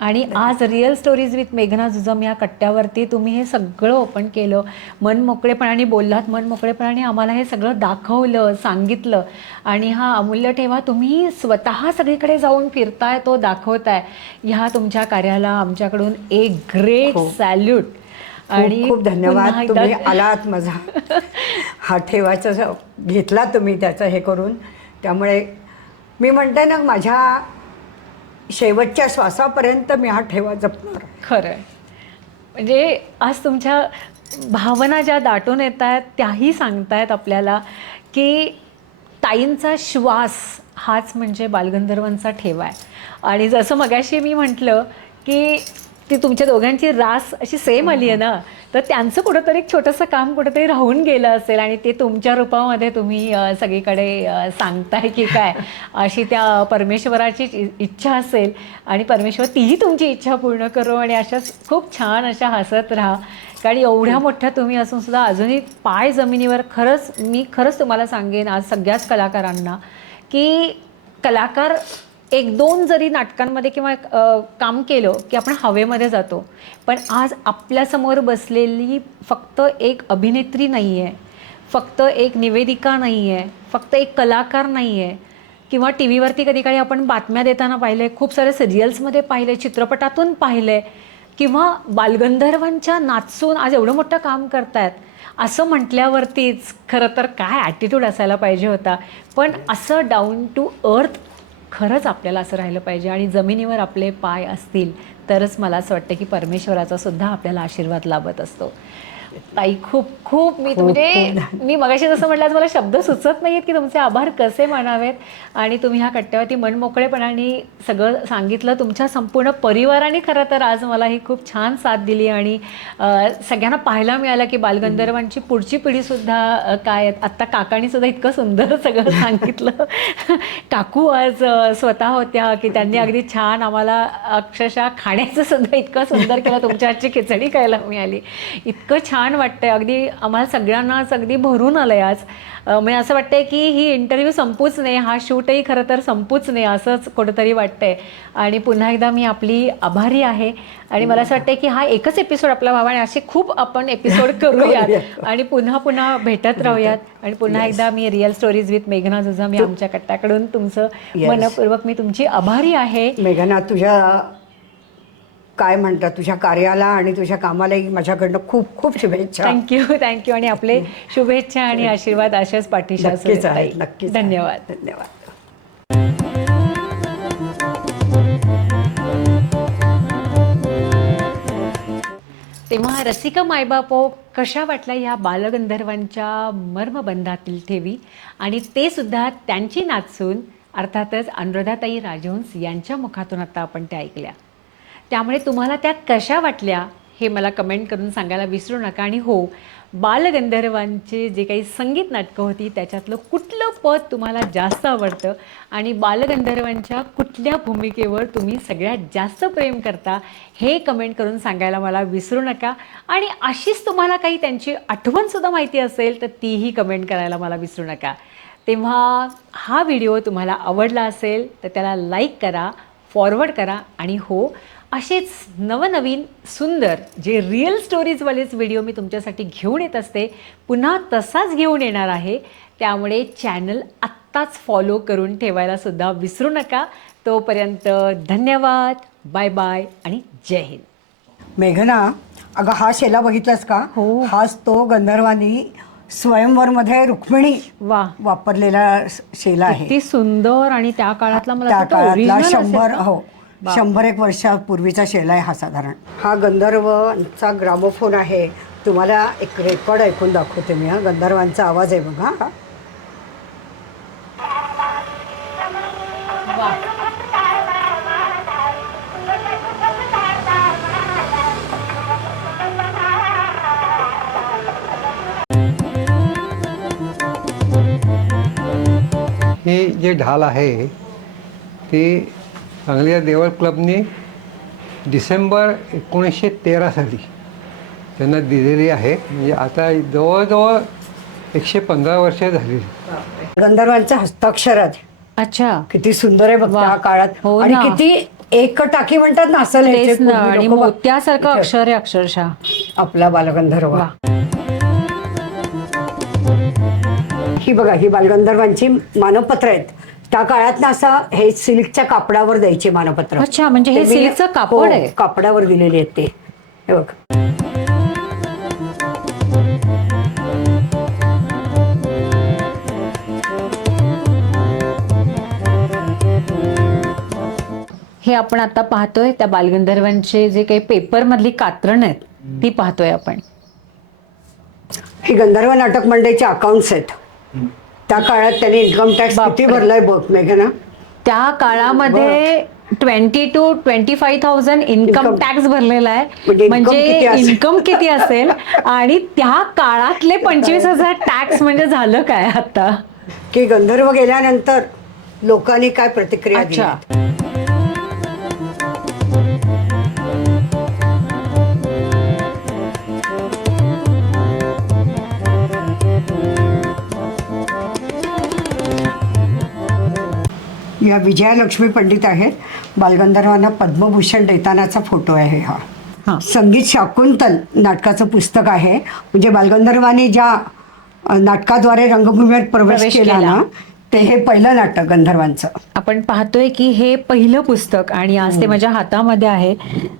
आणि आज रिअल स्टोरीज विथ मेघना जुजम या कट्ट्यावरती तुम्ही हे सगळं ओपन केलं, मनमोकळेपणाने बोललात, मनमोकळेपणाने आम्हाला हे सगळं दाखवलं, सांगितलं. आणि हा अमूल्य ठेवा तुम्ही स्वतः सगळीकडे जाऊन फिरताय, तो दाखवताय. ह्या तुमच्या कार्याला आमच्याकडून एक ग्रेट सॅल्यूट. आणि खूप धन्यवाद. तुम्ही आलात, माझा हा ठेवाचा घेतला तुम्ही त्याचं हे करून. त्यामुळे मी म्हणते ना, माझ्या शेवटच्या श्वासापर्यंत मी हा ठेवा जपणार. खरं आहे. म्हणजे आज तुमच्या भावना ज्या दाटून येत आहेत त्याही सांगतायत आपल्याला की ताईंचा श्वास हाच म्हणजे बालगंधर्वांचा ठेवा आहे. आणि जसं मगाशी मी म्हटलं की ती तुमच्या दोघांची रास अशी सेम आली आहे ना, तर त्यांचं कुठंतरी एक छोटंसं काम कुठंतरी राहून गेलं असेल आणि ते तुमच्या रूपामध्ये तुम्ही सगळीकडे सांगताय की काय, अशी त्या परमेश्वराची इच्छा असेल. आणि परमेश्वर तीही तुमची इच्छा पूर्ण करो आणि अशाच खूप छान अशा हसत राहा. कारण एवढ्या मोठ्या तुम्ही असून सुद्धा अजूनही पाय जमिनीवर. मी खरंच तुम्हाला सांगेन आज सगळ्याच कलाकारांना की कलाकार एक दोन जरी नाटकांमध्ये किंवा काम केलं की आपण हवेमध्ये जातो. पण आज आपल्यासमोर बसलेली फक्त एक अभिनेत्री नाही आहे, फक्त एक निवेदिका नाही आहे, फक्त एक कलाकार नाही आहे. किंवा टी व्हीवरती कधी काळी आपण बातम्या देताना पाहिलं आहे, खूप सारे सिरियल्समध्ये पाहिलं आहे, चित्रपटातून पाहिलं आहे, किंवा बालगंधर्वांच्या नाचून आज एवढं मोठं काम करतायत. असं म्हटल्यावरतीच खरं तर काय ॲटिट्यूड असायला पाहिजे होता. पण असं डाऊन टू अर्थ खरंच आपल्याला असं राहिलं पाहिजे. आणि जमिनीवर आपले पाय असतील तरच मला असं वाटतं की परमेश्वराचा सुद्धा आपल्याला आशीर्वाद लाभत असतो. ताई खूप खूप मी मगाशी जसं म्हटलं, मला शब्द सुचत नाही आहेत की तुमचे आभार कसे मानावेत. आणि तुम्ही ह्या कट्ट्यावरती मनमोकळेपणाने सगळं सांगितलं. तुमच्या संपूर्ण परिवाराने खरं तर आज मला ही खूप छान साथ दिली. आणि सगळ्यांना पाहायला मिळालं की बालगंधर्वांची पुढची पिढीसुद्धा काय आहेत. आत्ता काकांनीसुद्धा इतकं सुंदर सगळं सांगितलं. काकू आज स्वतः होत्या की त्यांनी अगदी छान आम्हाला अक्षरशः खाण्याचं सुद्धा इतकं सुंदर केलं. तुमच्या हातची खिचडी खायला मिळाली, इतकं छान वाटतंय. अगदी आम्हाला सगळ्यांनाच अगदी भरून आलंय आज. म्हणजे असं वाटतंय की ही इंटरव्ह्यू संपूच नाही, हा शूटही खरं तर संपूच नाही, असंच कुठंतरी वाटतंय. आणि पुन्हा एकदा मी आपली आभारी आहे. आणि मला असं वाटतंय की हा एकच एपिसोड आपला व्हावा आणि असे खूप आपण एपिसोड करूयात आणि पुन्हा पुन्हा भेटत राहूयात. आणि पुन्हा एकदा मी रिअल स्टोरीज विथ मेघना जुजम या आमच्या कट्ट्याकडून तुमचं मनपूर्वक मी तुमची आभारी आहे. मेघना, तुझ्या काय म्हणतात, तुझ्या कार्याला आणि तुझ्या कामालाही माझ्याकडनं खूप खूप शुभेच्छा. थँक्यू. आणि आपले शुभेच्छा आणि आशीर्वाद अशाच पाठीशी असू देत ताई. नक्कीच. धन्यवाद. धन्यवाद. तेव्हा रसिका मायबापो, कशा वाटल्या ह्या बालगंधर्वांच्या मर्मबंधातील ठेवी. आणि ते सुद्धा त्यांची नाचून अर्थातच अनुराधाताई राजहंस यांच्या मुखातून आता आपण त्या ऐकल्या. त्यामुळे तुम्हाला त्या कशा वाटल्या हे मला कमेंट करून सांगायला विसरू नका. आणि हो, बालगंधर्वांचे जे काही संगीत नाटकं होती त्याच्यातलं कुठलं पद तुम्हाला जास्त आवडतं आणि बालगंधर्वांच्या कुठल्या भूमिकेवर तुम्ही सगळ्यात जास्त प्रेम करता हे कमेंट करून सांगायला मला विसरू नका. आणि अशीच तुम्हाला काही त्यांची आठवणसुद्धा माहिती असेल तर तीही कमेंट करायला मला विसरू नका. तेव्हा हा व्हिडिओ तुम्हाला आवडला असेल तर त्याला लाईक करा, फॉरवर्ड करा. आणि हो, असेच नवनवीन सुंदर जे रिअल स्टोरीजवालेच व्हिडिओ मी तुमच्यासाठी घेऊन येत असते. पुन्हा तसाच घेऊन येणार आहे. त्यामुळे चॅनल आत्ताच फॉलो करून ठेवायला सुद्धा विसरू नका. तोपर्यंत धन्यवाद, बाय बाय आणि जय हिंद. मेघना, अगं हा शेला बघितलास का? हो. हाच तो गंधर्वांनी स्वयंवरमध्ये रुक्मिणी वा, वापरलेला शेला आहे. किती सुंदर. आणि त्या काळातला मला त्या वाटतं काळातला original असेल 100 का? हो 100 वर्षापूर्वीचा शेला आहे हा साधारण. हा गंधर्वांचा ग्रामोफोन आहे. तुम्हाला एक रेकॉर्ड ऐकून दाखवते मी. हा गंधर्वांचा आवाज आहे बघा. हा वा. हे जे ढाल आहे ते सांगलीच्या देवळ क्लबने डिसेंबर 1913 साली त्यांना दिलेली आहे. म्हणजे आता जवळजवळ 115 वर्षे झाली. गंधर्वांचं हस्ताक्षर आहे. अच्छा, किती सुंदर आहे बघ वा. त्या काळात. हो आणि ना. किती एक टाकी म्हणतात ना असं लिहायचे तेच ना. पूर्वी आणि लोकं. मोत्यासारखं अक्षर आहे अक्षरशः. आपला बालगंधर्व. वा. ही बघा, ही बालगंधर्वांची मानपत्र आहेत. त्या काळात ना असं हे सिल्कच्या कापडावर द्यायचे मानपत्र. अच्छा, म्हणजे हे ते मी- सिल्कचं कापड हो, आहे? कापडावर दिलेले आहेत ते. हे बघ. हे आपण आता पाहतोय त्या बालगंधर्वांचे जे काही पेपर मधली कात्रण आहेत ती पाहतोय आपण. हे गंधर्व नाटक मंडळीचे अकाउंट्स आहेत. त्या काळात त्यांनी इन्कम टॅक्स किती बापरे. भरलाय बघ मेघना. त्या काळामध्ये 20 to 25,000 इन्कम Income. टॅक्स भरलेला आहे. म्हणजे income म्हणजे किती असेल? इन्कम किती असेल. आणि त्या काळातले 25,000 टॅक्स म्हणजे झालं काय आता. की गंधर्व गेल्यानंतर लोकांनी काय प्रतिक्रिया अच्छा. दिल्या. या विजयालक्ष्मी पंडित आहेत. बालगंधर्वांना पद्मभूषण देतानाचा फोटो आहे हा. हा. संगीत शाकुंतल नाटकाचं पुस्तक आहे. म्हणजे बालगंधर्वांनी ज्या नाटकाद्वारे रंगभूमीवर प्रवेश प्रवेश केला केला. ना, ते हे पहिलं नाटक गंधर्वांचं. आपण पाहतोय की हे पहिलं पुस्तक आणि आज ते माझ्या हातामध्ये आहे.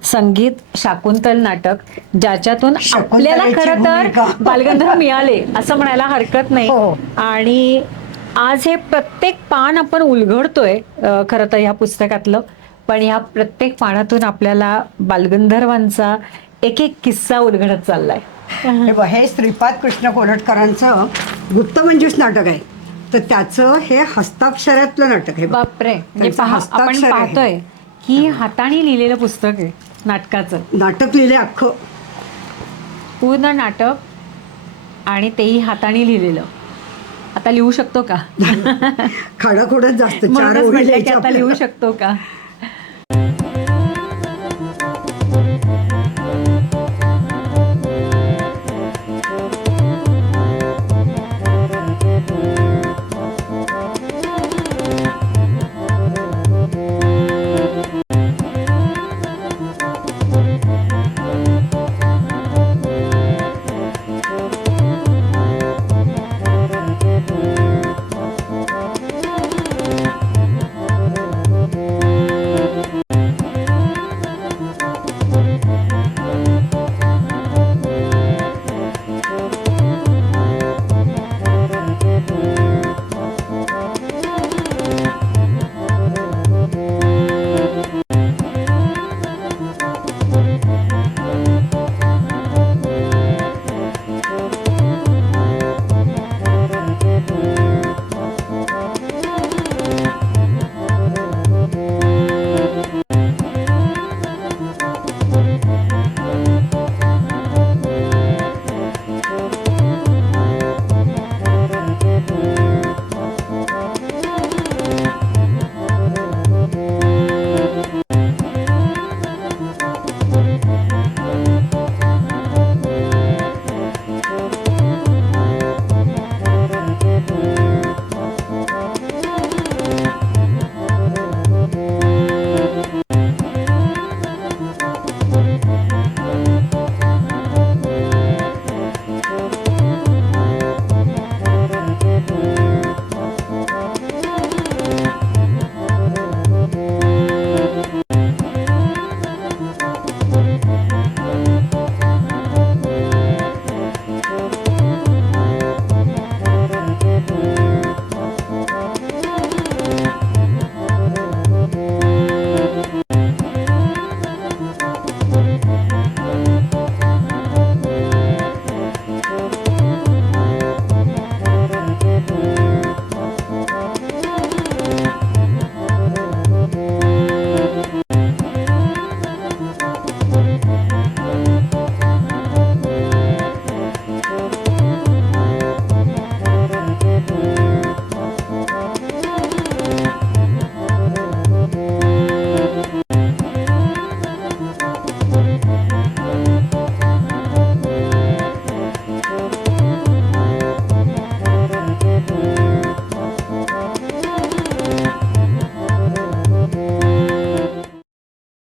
संगीत शाकुंतल नाटक, ज्याच्यातून आपल्याला शकुंतलेची खरं तर भूमिका. बालगंधर्व मिळाले असं म्हणायला हरकत नाही. हो. आणि आज हे प्रत्येक पान आपण उलगडतोय खरं तर ह्या पुस्तकातलं. पण ह्या प्रत्येक पानातून आपल्याला बालगंधर्वांचा एक एक किस्सा उलगडत चाललाय. हे बघ, हे श्रीपाद कृष्ण कोलटकरांचं गुप्तमंजूष नाटक आहे. तर त्याचं हे हस्ताक्षरातलं नाटक आहे. बापरे. म्हणजे त्यांचं आपण हस्ताक्षर आहे. पाहतोय की हाताने लिहिलेलं पुस्तक आहे नाटकाचं. नाटक लिहिले अख्खं. पूर्ण नाटक आणि तेही हाताने लिहिलेलं. आता लिहू शकतो का? खाडाखोडच जास्त 4 म्हणूनच ओळी म्हटलं की लिहायच्या आता आपल्याला. लिहू शकतो का?